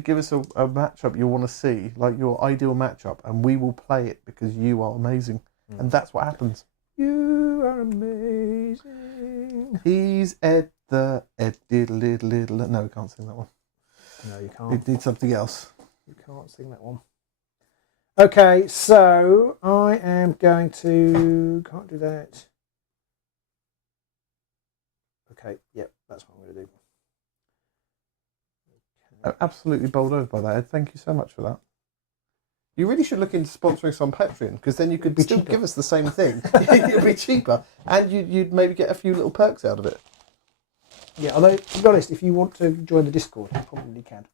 give us a matchup you want to see, like your ideal matchup, and we will play it because you are amazing, and that's what happens. You are amazing. He's Ed the Ed diddle. No, we can't sing that one. No, you It can't. needs something else. You can't sing that one. Okay, so I am going to... Can't do that. Okay, yep, that's what I'm going to do. I'm absolutely bowled over by that, Ed. Thank you so much for that. You really should look into sponsoring us on Patreon, because then you could still cheaper. give us the same thing. It'd be cheaper, and you'd maybe get a few little perks out of it. Yeah, although, to be honest, if you want to join the Discord, you probably can.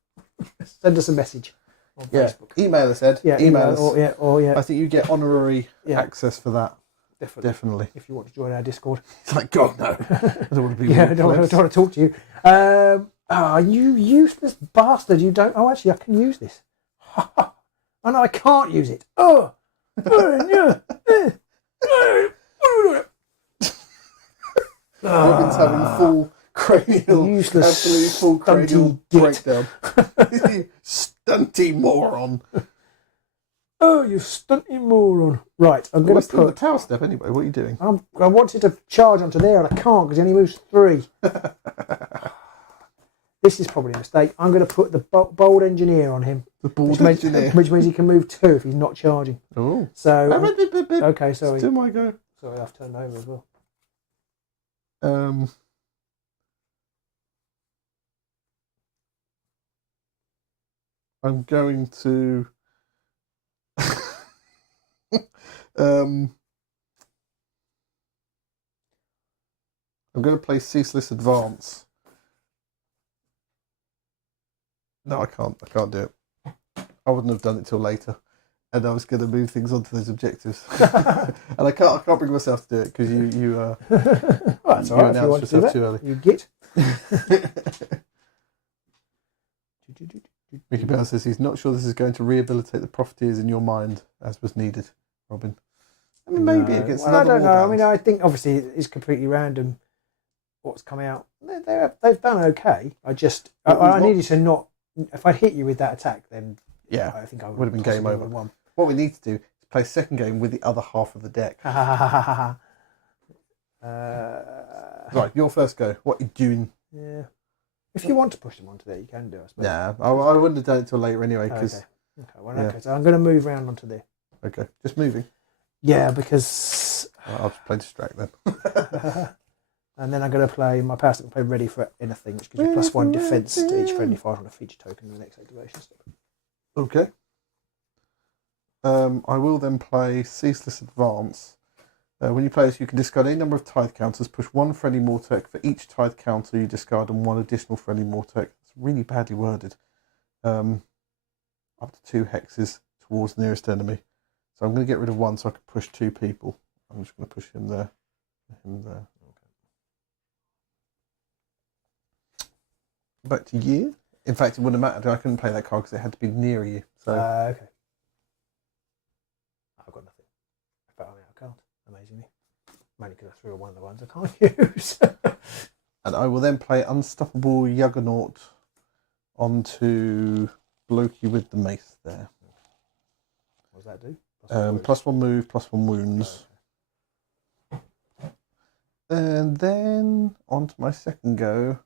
Send us a message on Facebook. Email us, Ed. Yeah, email us. Or I think you get honorary access for that. Definitely. If you want to join our Discord. It's like, God, no. I don't want to be I don't want to talk to you. You useless bastard. You don't... Oh, actually, I can use this. Oh, no, I can't use it. Oh. Robin's having full cranial, Useless, absolutely full cranial stunty breakdown. You stunty moron. Oh, you stunty moron. Right, I'm going to Still the put... tower step anyway. What are you doing? I wanted to charge onto there and I can't because he only moves 3. This is probably a mistake. I'm going to put the bold engineer on him. The bold engineer. Which means he can move 2 if he's not charging. Oh. So... Okay, sorry. Still my go. Sorry, I've turned over as well. I'm going to... I'm going to play Ceaseless Advance. No, I can't do it. I wouldn't have done it till later, and I was going to move things onto those objectives, and I can't bring myself to do it because you Well, that's all right. If you want to do that, too early. you get. Mickey Bell says he's not sure this is going to rehabilitate the Profiteers in your mind as was needed, Robin. I mean, maybe it gets another I don't know. warband. I mean, I think obviously it's completely random what's come out. They've done okay. I needed to not. If I hit you with that attack, then yeah, I think I would have been game over. Won. What we need to do is play second game with the other half of the deck. Right, your first go. What are you doing? Yeah. If you want to push them onto there, you can do it. Yeah, I wouldn't have done it till later anyway. Cause, okay, so I'm going to move around onto there. Okay, just moving. Yeah, because... I'll just play Distract then. And then I'm going to play my power step and play Ready for Anything, which gives you +1 defense to each friendly fighter on a feature token in the next activation step. Okay. I will then play Ceaseless Advance. When you play this, you can discard any number of tithe counters, push 1 friendly Mortec for each tithe counter you discard, and 1 additional friendly Mortec. It's really badly worded. Up to 2 hexes towards the nearest enemy. So I'm going to get rid of 1 so I can push 2 people. I'm just going to push him there. Him there. Okay. Back to you. In fact, it wouldn't matter. I couldn't play that card because it had to be near you. So okay. I've got nothing. But I mean, I can't, amazingly. Mainly because I threw one of the ones I can't use. And I will then play Unstoppable Juggernaut onto Blokey with the mace there. What does that do? +1 move, +1 wounds. Oh, okay. And then onto my second go,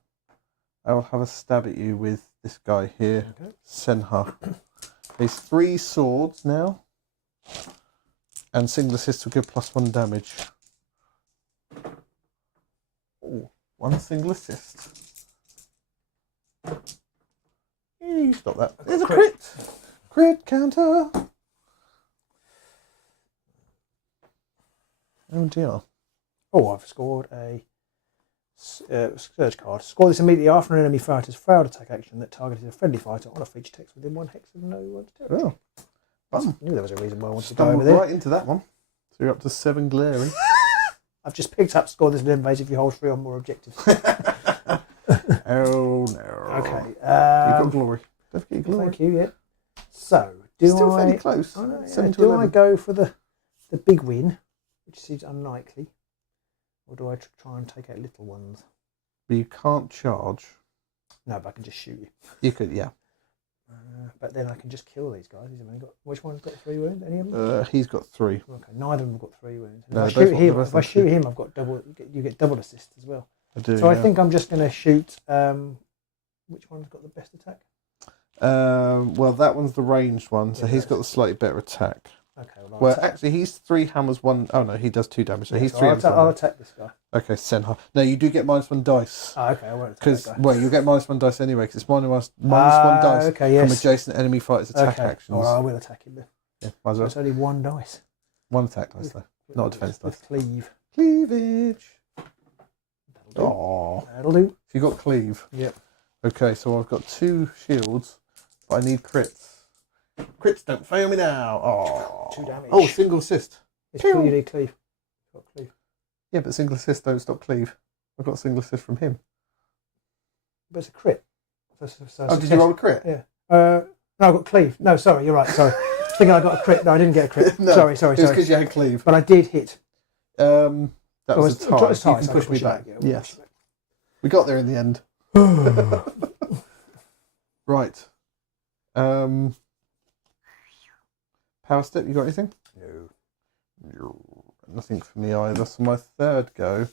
I will have a stab at you with this guy here, Okay. Senha. He's 3 swords now, and single assist will give +1 damage. Oh, 1 single assist. You stop that. There's a crit! Crit counter! Oh dear. Oh, I've scored a Surge card. Score this immediately after an enemy fighter's failed attack action that targeted a friendly fighter on a feature text within 1 hex of no one's territory. Oh, I knew there was a reason why I wanted to go over stumbled there. right into that one. So you're up to 7 glaring. I've just picked up score this invasive if you hold 3 or more objectives. Oh no. Okay. You've got glory. Don't forget your glory. Thank you, yeah. So, do Still I... fairly close. I know, 7 to do 11. I go for the big win, which seems unlikely, or do I try and take out little ones? But you can't charge. No, but I can just shoot you. You could, yeah. But then I can just kill these guys. He's only got, which one's got 3 wounds? Any of them? He's got 3. Okay, neither of them have got 3 wounds. No, If both I shoot him, I've got double. You get double assist as well. I do. So I think I'm just going to shoot. Which one's got the best attack? Well, that one's the ranged one, so Yeah, he's got the slightly better attack. Okay. Well, actually, he's 3 hammers, 1. Oh no, he does 2 damage. So he's 3 hammers. I'll attack this guy. Okay, Senha. No, you do get -1 dice. Oh, okay, I won't attack Because that guy. well, you get -1 dice anyway. Because it's minus 1 dice okay, yes. from adjacent enemy fighters' attack actions. All right, I will attack him then. Yeah, might as well. It's only 1 dice. 1 attack dice though, not a defense dice. With cleave. Cleavage. That'll do. Oh, That'll do. you got cleave. Yep. Okay, so I've got 2 shields, but I need crits. Crits don't fail me now. Oh, 2 damage. Oh, single assist. It's cool, you need cleave. Got cleave. Yeah, but single assist don't stop cleave. I've got single assist from him. But it's a crit. Oh, did you roll a crit? Yeah. No, I got cleave. No, sorry, you're right. Sorry. Thinking I got a crit. No, I didn't get a crit. No, sorry. It was because you had cleave. But I did hit. That was a tie. It's You can so I push me it back. Yeah, Yes. We got there in the end. Right. Power step, you got anything? No. Nothing for me either. So my third go,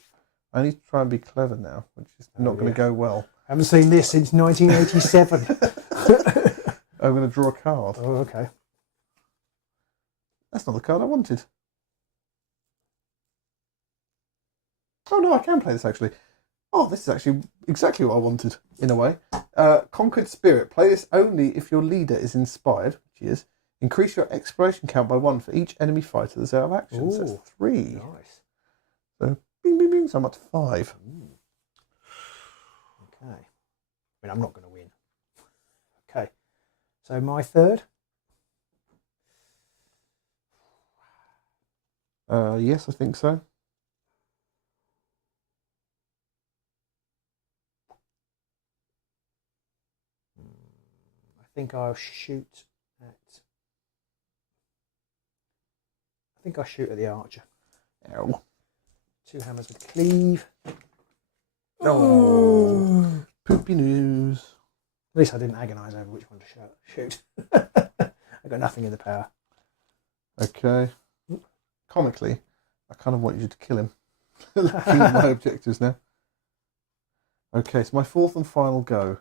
I need to try and be clever now, which is not going to go well. I haven't seen this since 1987. I'm going to draw a card. Oh, okay. That's not the card I wanted. Oh no, I can play this actually. Oh, this is actually exactly what I wanted, in a way. Conquered Spirit. Play this only if your leader is inspired, which he is. Increase your exploration count by 1 for each enemy fighter that's out of action. So that's 3. Nice. So, bing, bing, bing. So I'm up to 5. Okay. I mean, I'm not going to win. Okay. So my third. Yes, I think so. I think I'll shoot at. I think I'll shoot at the archer. Ow. 2 hammers with cleave. Oh, poopy news. At least I didn't agonise over which one to shoot. I got nothing in the power. Okay. Comically, I kind of want you to kill him. Looking at my objectives now. Okay, so my fourth and final go.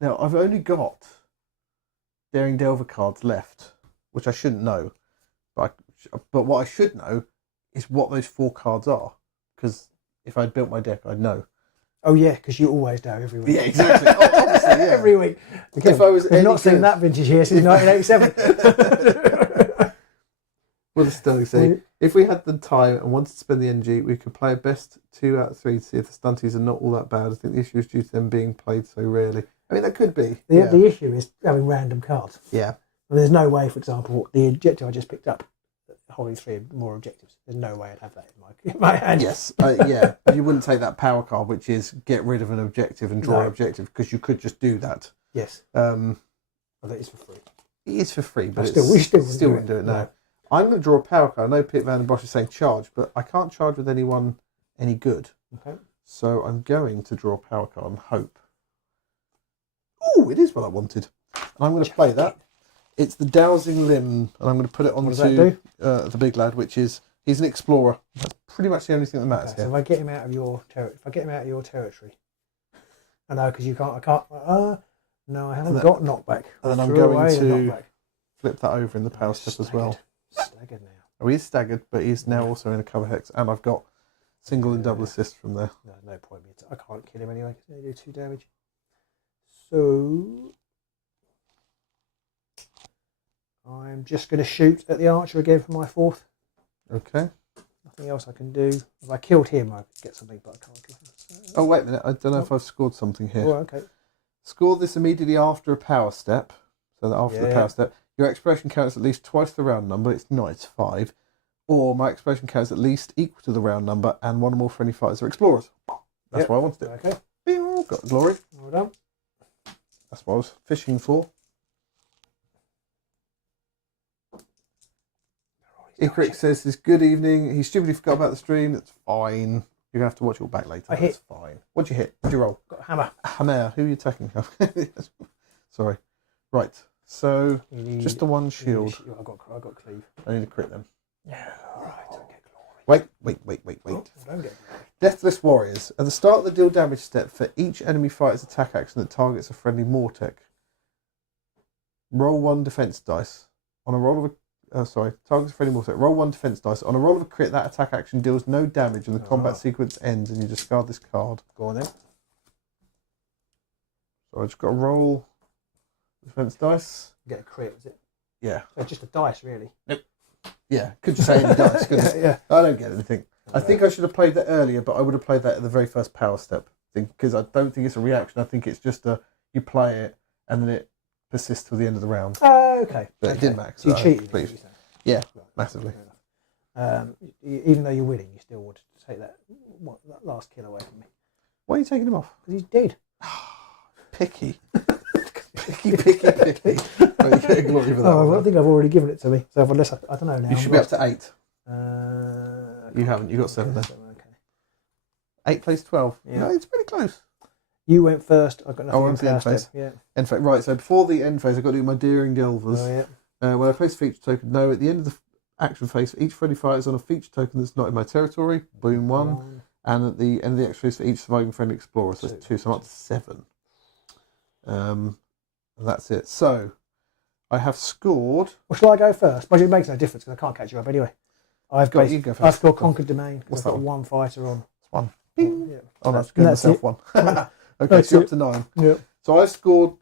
Now, I've only got Daring Delver cards left, which I shouldn't know. But what I should know is what those 4 cards are. Because if I'd built my deck, I'd know. Oh, yeah, because you always know every week. Yeah, exactly. Obviously, yeah. Every week. Because if I was we've not seen that vintage here since 1987. What does Sterling say? If we had the time and wanted to spend the energy, we could play a best 2 out of 3 to see if the stunties are not all that bad. I think the issue is due to them being played so rarely. I mean, that could be. The issue is having random cards. Yeah. And there's no way, for example, the objective I just picked up, holding 3 more objectives, there's no way I'd have that in my hand. Yes, yeah. You wouldn't take that power card, which is get rid of an objective and draw an objective, because you could just do that. Yes. Well, that is for free. It is for free, but we still wouldn't do it now. No. I'm going to draw a power card. I know Pit Van den Bosch is saying charge, but I can't charge with anyone any good. Okay. So I'm going to draw a power card and hope. Oh, it is what I wanted. And I'm going to play that. It's the Dowsing Limb, and I'm going to put it on the big lad, which is, he's an explorer. That's pretty much the only thing that matters here. So if I get him out of your territory, I know, because I can't, no, I haven't got knockback. And then I'm going to flip that over in the power step as well. Staggered now. Oh, he's staggered, but he's now also in a cover hex, and I've got single and double assist from there. No point. I can't kill him anyway, because they do 2 damage. So I'm just going to shoot at the archer again for my 4th. Okay. Nothing else I can do. If I killed him, I could get something, but I can't kill him. So... Oh, wait a minute. I don't know if I've scored something here. Oh, okay. Score this immediately after a power step. So that after the power step, your exploration counts at least twice the round number. It's 5. Or my exploration counts at least equal to the round number, and 1 or more friendly fighters are explorers. That's why I wanted it. Okay. Bing, got glory. Well done. That's what I was fishing for. Ikric says this, good evening. He stupidly forgot about the stream. That's fine. You're going to have to watch it all back later. That's fine. What'd you hit? What'd you roll? Got a hammer. Hammer. Who are you attacking? Sorry. Right. So, just the 1 shield. I've got cleave. I need to crit them. Yeah. All right. Okay, glory. Wait. Oh, don't get Deathless Warriors. At the start of the deal damage step, for each enemy fighter's attack action that targets a friendly Mortec, roll 1 defense dice. On a roll of a targets a friendly Mortec. Roll 1 defense dice. On a roll of a crit, that attack action deals no damage and the combat sequence ends, and you discard this card. Go on then. So I just got to roll defense dice. Get a crit, is it? Yeah. So just a dice, really. Nope. Yeah, could just say any dice. Yeah. I don't get anything. I think I should have played that earlier, but I would have played that at the very first power step thing, because I don't think it's a reaction. I think it's just you play it and then it persists till the end of the round. Okay. But it did max. So you cheated. Please. Yeah, massively. Even though you're winning, you still wanted to take that last kill away from me. Why are you taking him off? Because he's dead. Picky. picky. Well, you get a glory for that. Oh, I think I've already given it to me. So unless I don't know now. You should be up to 8. You haven't. You got 7 then. Okay. 8 plays 12. Yeah. No, it's pretty close. You went first. I got nothing. On to the end phase. Yeah. End phase. Right. So before the end phase, I've got to do my Daring Delvers. Oh yeah. When I place a feature token, no. At the end of the action phase, for each friendly fighter is on a feature token that's not in my territory. Boom, 1. And at the end of the action phase, for each surviving friendly explorer, so it's 2. So I'm up to 7. And that's it. So I have scored. Well, shall I go first? But it makes no difference because I can't catch you up anyway. I've scored Conquered Domain. I've got 1 fighter on. It's 1. Bing. Yeah. Oh, that's good. Myself 1. Okay, so you're up to 9. Yeah. So I've scored.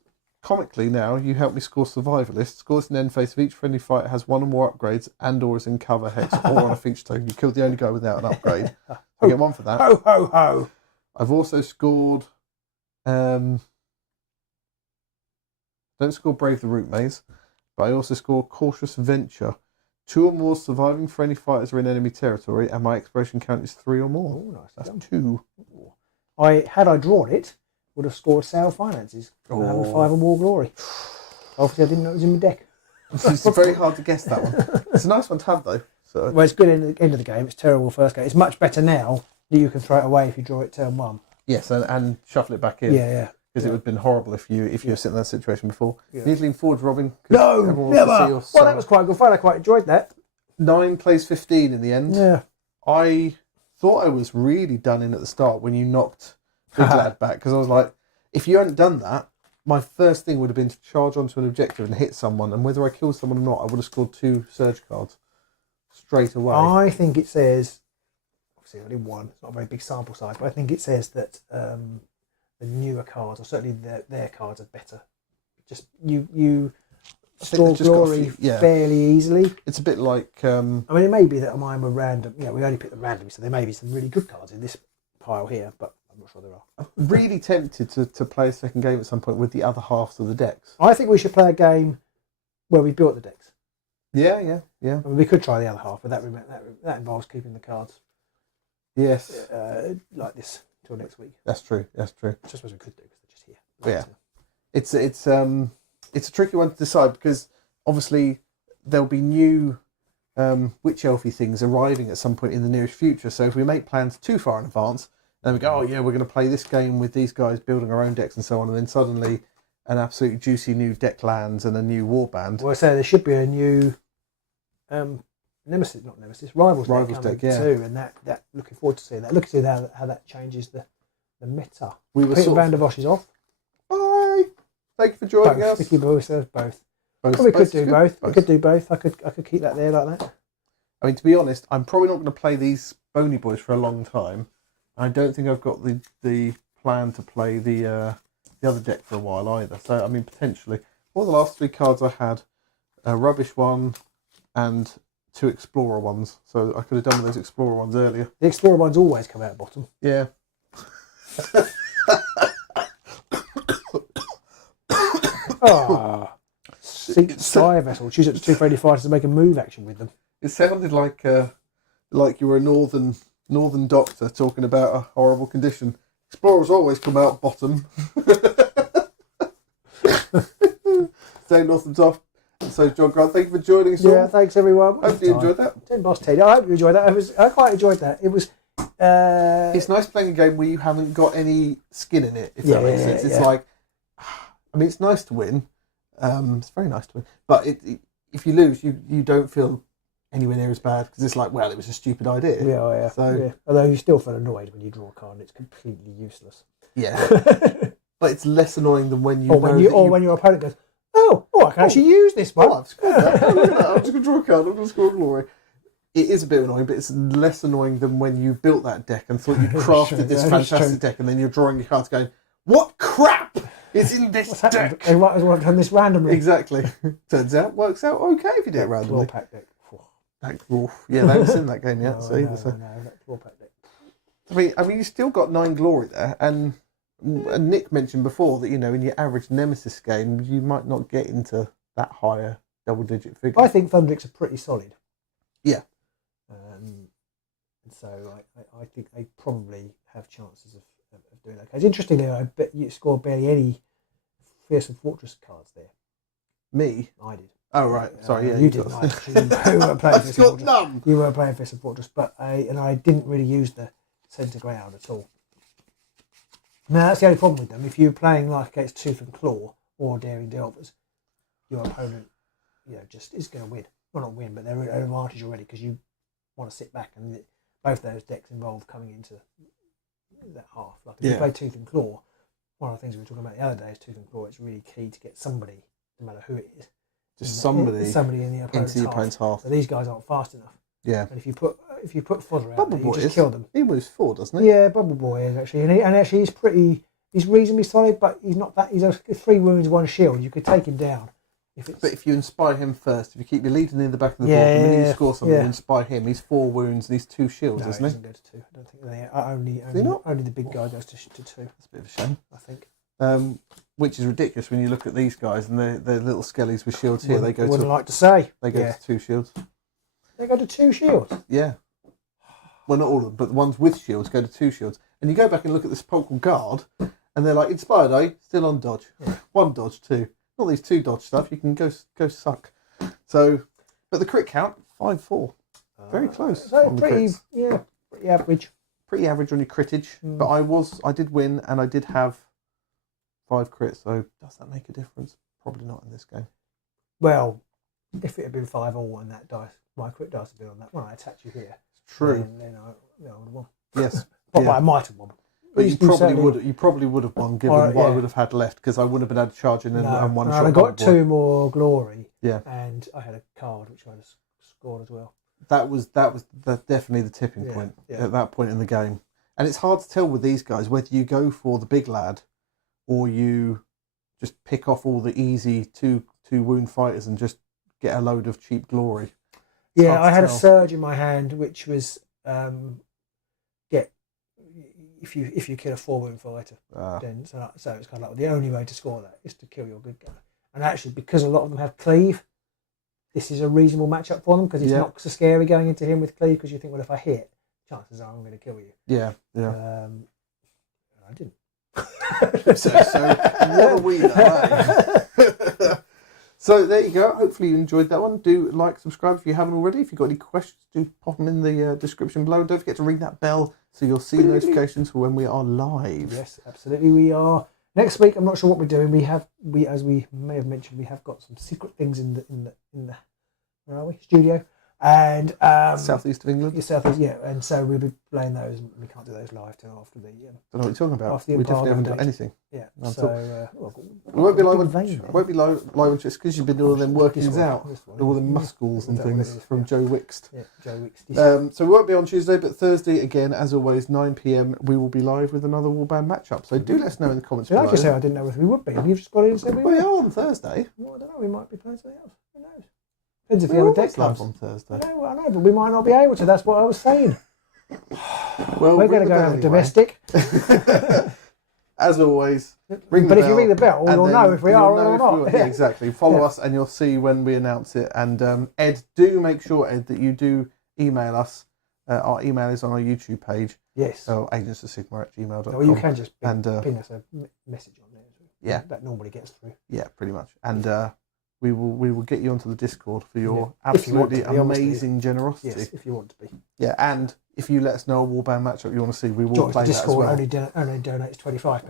Comically now, you help me score Survivalist. Score this in end phase of each friendly fighter has 1 or more upgrades and or is in cover hex or on a feature token. You killed the only guy without an upgrade. You get 1 for that. Ho, ho, ho. I've also scored... don't score Brave the Root Maze, but I also score Cautious Venture. 2 or more surviving friendly fighters are in enemy territory, and my exploration count is 3 or more. Oh, nice. That's 2. Had I drawn it, would have scored Sale Finances. Having 5 or more glory. Obviously, I didn't know it was in my deck. It's very hard to guess that one. It's a nice one to have, though. So. Well, it's good in the end of the game. It's terrible first game. It's much better now that you can throw it away if you draw it turn 1. Yes, and shuffle it back in. Yeah. Because it would have been horrible if you were sitting in that situation before. Yeah. You need to lean forward, Robin. No, never. Well, that was quite good fun. I quite enjoyed that. 9 plays 15 in the end. Yeah. I thought I was really done in at the start when you knocked Big Lad back, because I was like, if you hadn't done that, my first thing would have been to charge onto an objective and hit someone, and whether I killed someone or not, I would have scored 2 surge cards straight away. I think it says, obviously only one, it's not a very big sample size, but I think it says that the newer cards, or certainly their cards, are better. Just you store glory fairly easily. It's a bit like... I mean, it may be that mine were random. We only picked them randomly, so there may be some really good cards in this pile here, but I'm not sure there are. I'm really tempted to play a second game at some point with the other halves of the decks. I think we should play a game where we built the decks. Yeah. I mean, we could try the other half, but that involves keeping the cards. Yes. Like this till next week. That's true. I suppose we could do because they're just here. Yeah. It's a tricky one to decide, because obviously there'll be new witch elfy things arriving at some point in the nearest future. So if we make plans too far in advance, then we go, oh yeah, we're going to play this game with these guys building our own decks and so on, and then suddenly an absolutely juicy new deck lands and a new warband. Well, I say there should be a new Rivals deck too, and that looking forward to seeing that. Looking to see how that changes the meta. Peter Van der Bosch is off. Bye. Thank you for joining us. Vicky Boy says both. We could do both. We could do both. I could keep that there like that. I mean, to be honest, I'm probably not going to play these bony boys for a long time. I don't think I've got the plan to play the other deck for a while either. So, I mean, potentially. What were the last 3 cards I had? A rubbish one and 2 Explorer ones. So I could have done with those Explorer ones earlier. The Explorer ones always come out bottom. Yeah. Sky Vessel. Choose up to 2 friendly fighters to make a move action with them. It sounded like you were a northern doctor talking about a horrible condition. Explorers always come out bottom. Stay north and top. So John Grant, thank you for joining us. Yeah, thanks everyone. Hope you enjoyed that. 10 Boss Ted. I hope you enjoyed that. I quite enjoyed that. It was. It's nice playing a game where you haven't got any skin in it. If that makes sense. It's like, I mean, it's nice to win. It's very nice to win, but if you lose, you don't feel anywhere near as bad, because it's like, well, it was a stupid idea. Yeah. So, although you still feel annoyed when you draw a card and it's completely useless. Yeah, but it's less annoying than when you when your opponent goes, oh, I can actually use this one. I've scored that. Oh, look at that. I'm just going to draw a card. I'm going to score glory. It is a bit annoying, but it's less annoying than when you built that deck and thought you crafted this fantastic deck, and then you're drawing your cards going, what crap is in this deck? They might as well have done this randomly. Exactly. Turns out, works out okay if you do it randomly. Claw pack deck. They haven't seen that game yet. No, that claw pack deck. I mean, you still got 9 glory there, and Nick mentioned before that, in your average Nemesis game, you might not get into that higher double-digit figure. I think Thundriks are pretty solid. Yeah. And so I think they probably have chances of doing that. It's interestingly, I bet you scored barely any Fearsome Fortress cards there. Me? I did. Oh, right. Sorry, you didn't. You weren't playing Fearsome Fortress. None. You weren't playing Fearsome Fortress, but I didn't really use the centre ground at all. Now, that's the only problem with them. If you're playing like against Tooth and Claw or Daring Delvers, your opponent, just is going to win. Well, not win, but they're at an advantage already, because you want to sit back, and both those decks involve coming into that half. Like if you play Tooth and Claw, one of the things we were talking about the other day is Tooth and Claw. It's really key to get somebody, no matter who it is, just somebody in the opponent's half. So these guys aren't fast enough. Yeah. And if you put fodder out there, you just kill them. He moves 4, doesn't he? Yeah, Bubble Boy is actually, and actually he's reasonably solid, but he's not that. He's 3 wounds, 1 shield. You could take him down. But if you inspire him first, if you keep your leader near the back of the board, and then you score something, you inspire him. He's 4 wounds and he's 2 shields, isn't he? Doesn't go to 2. I don't think only the big guy goes to 2. That's a bit of a shame, I think. Which is ridiculous when you look at these guys and their little skellies with shields here. They go to 2 shields. They go to 2 shields. Yeah. Well, not all of them, but the ones with shields go to 2 shields. And you go back and look at this Polkle Guard, and they're like, inspired, still on dodge. Yeah. 1 dodge, 2. Not these 2 dodge stuff. You can go suck. So, but the crit count 5-4, very close. So pretty average. Pretty average on your crittage. But I did win, and I did have 5 crits. So does that make a difference? Probably not in this game. Well, if it had been 5-all and that dice my quick dice had been on that one, I attacked you here. True. Then I would have won. Yes. But Yeah. I might have won. But you probably would have won given what I would have had left, because I wouldn't have been able to charge in and one shot. I got 2 more glory. Yeah. And I had a card which I just scored as well. That was definitely the tipping point at that point in the game. And it's hard to tell with these guys whether you go for the big lad or you just pick off all the easy two wound fighters and just get a load of cheap glory. Yeah, I had a surge in my hand, which was if you kill a 4 wound fighter, then so it's kind of like the only way to score that is to kill your good guy. And actually, because a lot of them have cleave, this is a reasonable matchup for them, because it's not so scary going into him with cleave, because you think, well, if I hit, chances are I'm going to kill you. Yeah. I didn't. so what a winner, eh? So there you go. Hopefully you enjoyed that one. Do like, subscribe if you haven't already. If you've got any questions, do pop them in the description below. And don't forget to ring that bell so you'll see notifications for when we are live. Yes, absolutely. We are next week. I'm not sure what we're doing. We as we may have mentioned, we have got some secret things in the where are we? Studio. And southeast of England. Southeast, yeah. And so we'll be playing those. We can't do those live till after the. Don't know what you're talking about. We definitely haven't done anything. Yeah. So we won't be live on just because you've been doing all them workings out, all the muscles and things from Joe Wixt. Yeah, Joe Wixt. So we won't be on Tuesday, but Thursday again, as always, 9 PM. We will be live with another Warband matchup. So do let us know in the comments below. I just said I didn't know if we would be. You've just got in and said we are on Thursday. Well, I don't know. We might be playing something else. Who knows? Depends if the other deck comes on Thursday. I know, but we might not be able to. That's what I was saying. Well, we're going to go have a domestic. As always, ring the bell. But if you ring the bell, you'll know if we are or not. Yeah, exactly. Follow us and you'll see when we announce it. And Ed, do make sure, Ed, that you do email us. Our email is on our YouTube page. Yes. So agentsofsigma@gmail.com. Or you can just ping us a message on there. Yeah. That normally gets through. Yeah, pretty much. And we will get you onto the Discord for your absolutely amazing generosity. Yes, if you want to be. Yeah, and if you let us know a Warband matchup you want to see, we will play that as well. Only donates £25.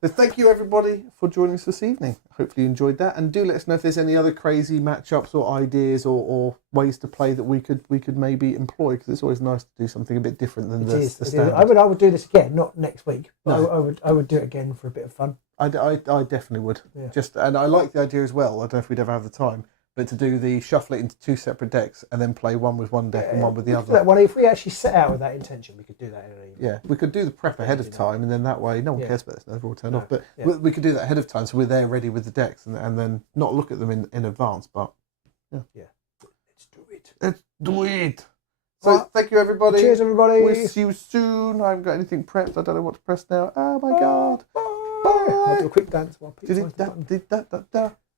So thank you everybody for joining us this evening. Hopefully you enjoyed that, and do let us know if there's any other crazy matchups or ideas or ways to play that we could maybe employ, because it's always nice to do something a bit different than the standard. I would do this again, not next week, but no. I would do it again for a bit of fun. I definitely would. Yeah. And I like the idea as well. I don't know if we'd ever have the time, but to do the shuffle it into 2 separate decks and then play one with one deck and one with the other. If we actually set out with that intention, we could do that in an evening. Yeah, we could do the prep ahead of time, and then that way no one cares about this. They've all turned off. But we could do that ahead of time, so we're there ready with the decks, and then not look at them in advance. But yeah, let's do it. Let's do it. So thank you everybody. Cheers everybody. We'll see you soon. I haven't got anything prepped. I don't know what to press now. Oh my god. Bye. I'll do a quick dance while people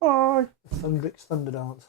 Bye. Thundrik's Thunder Dance.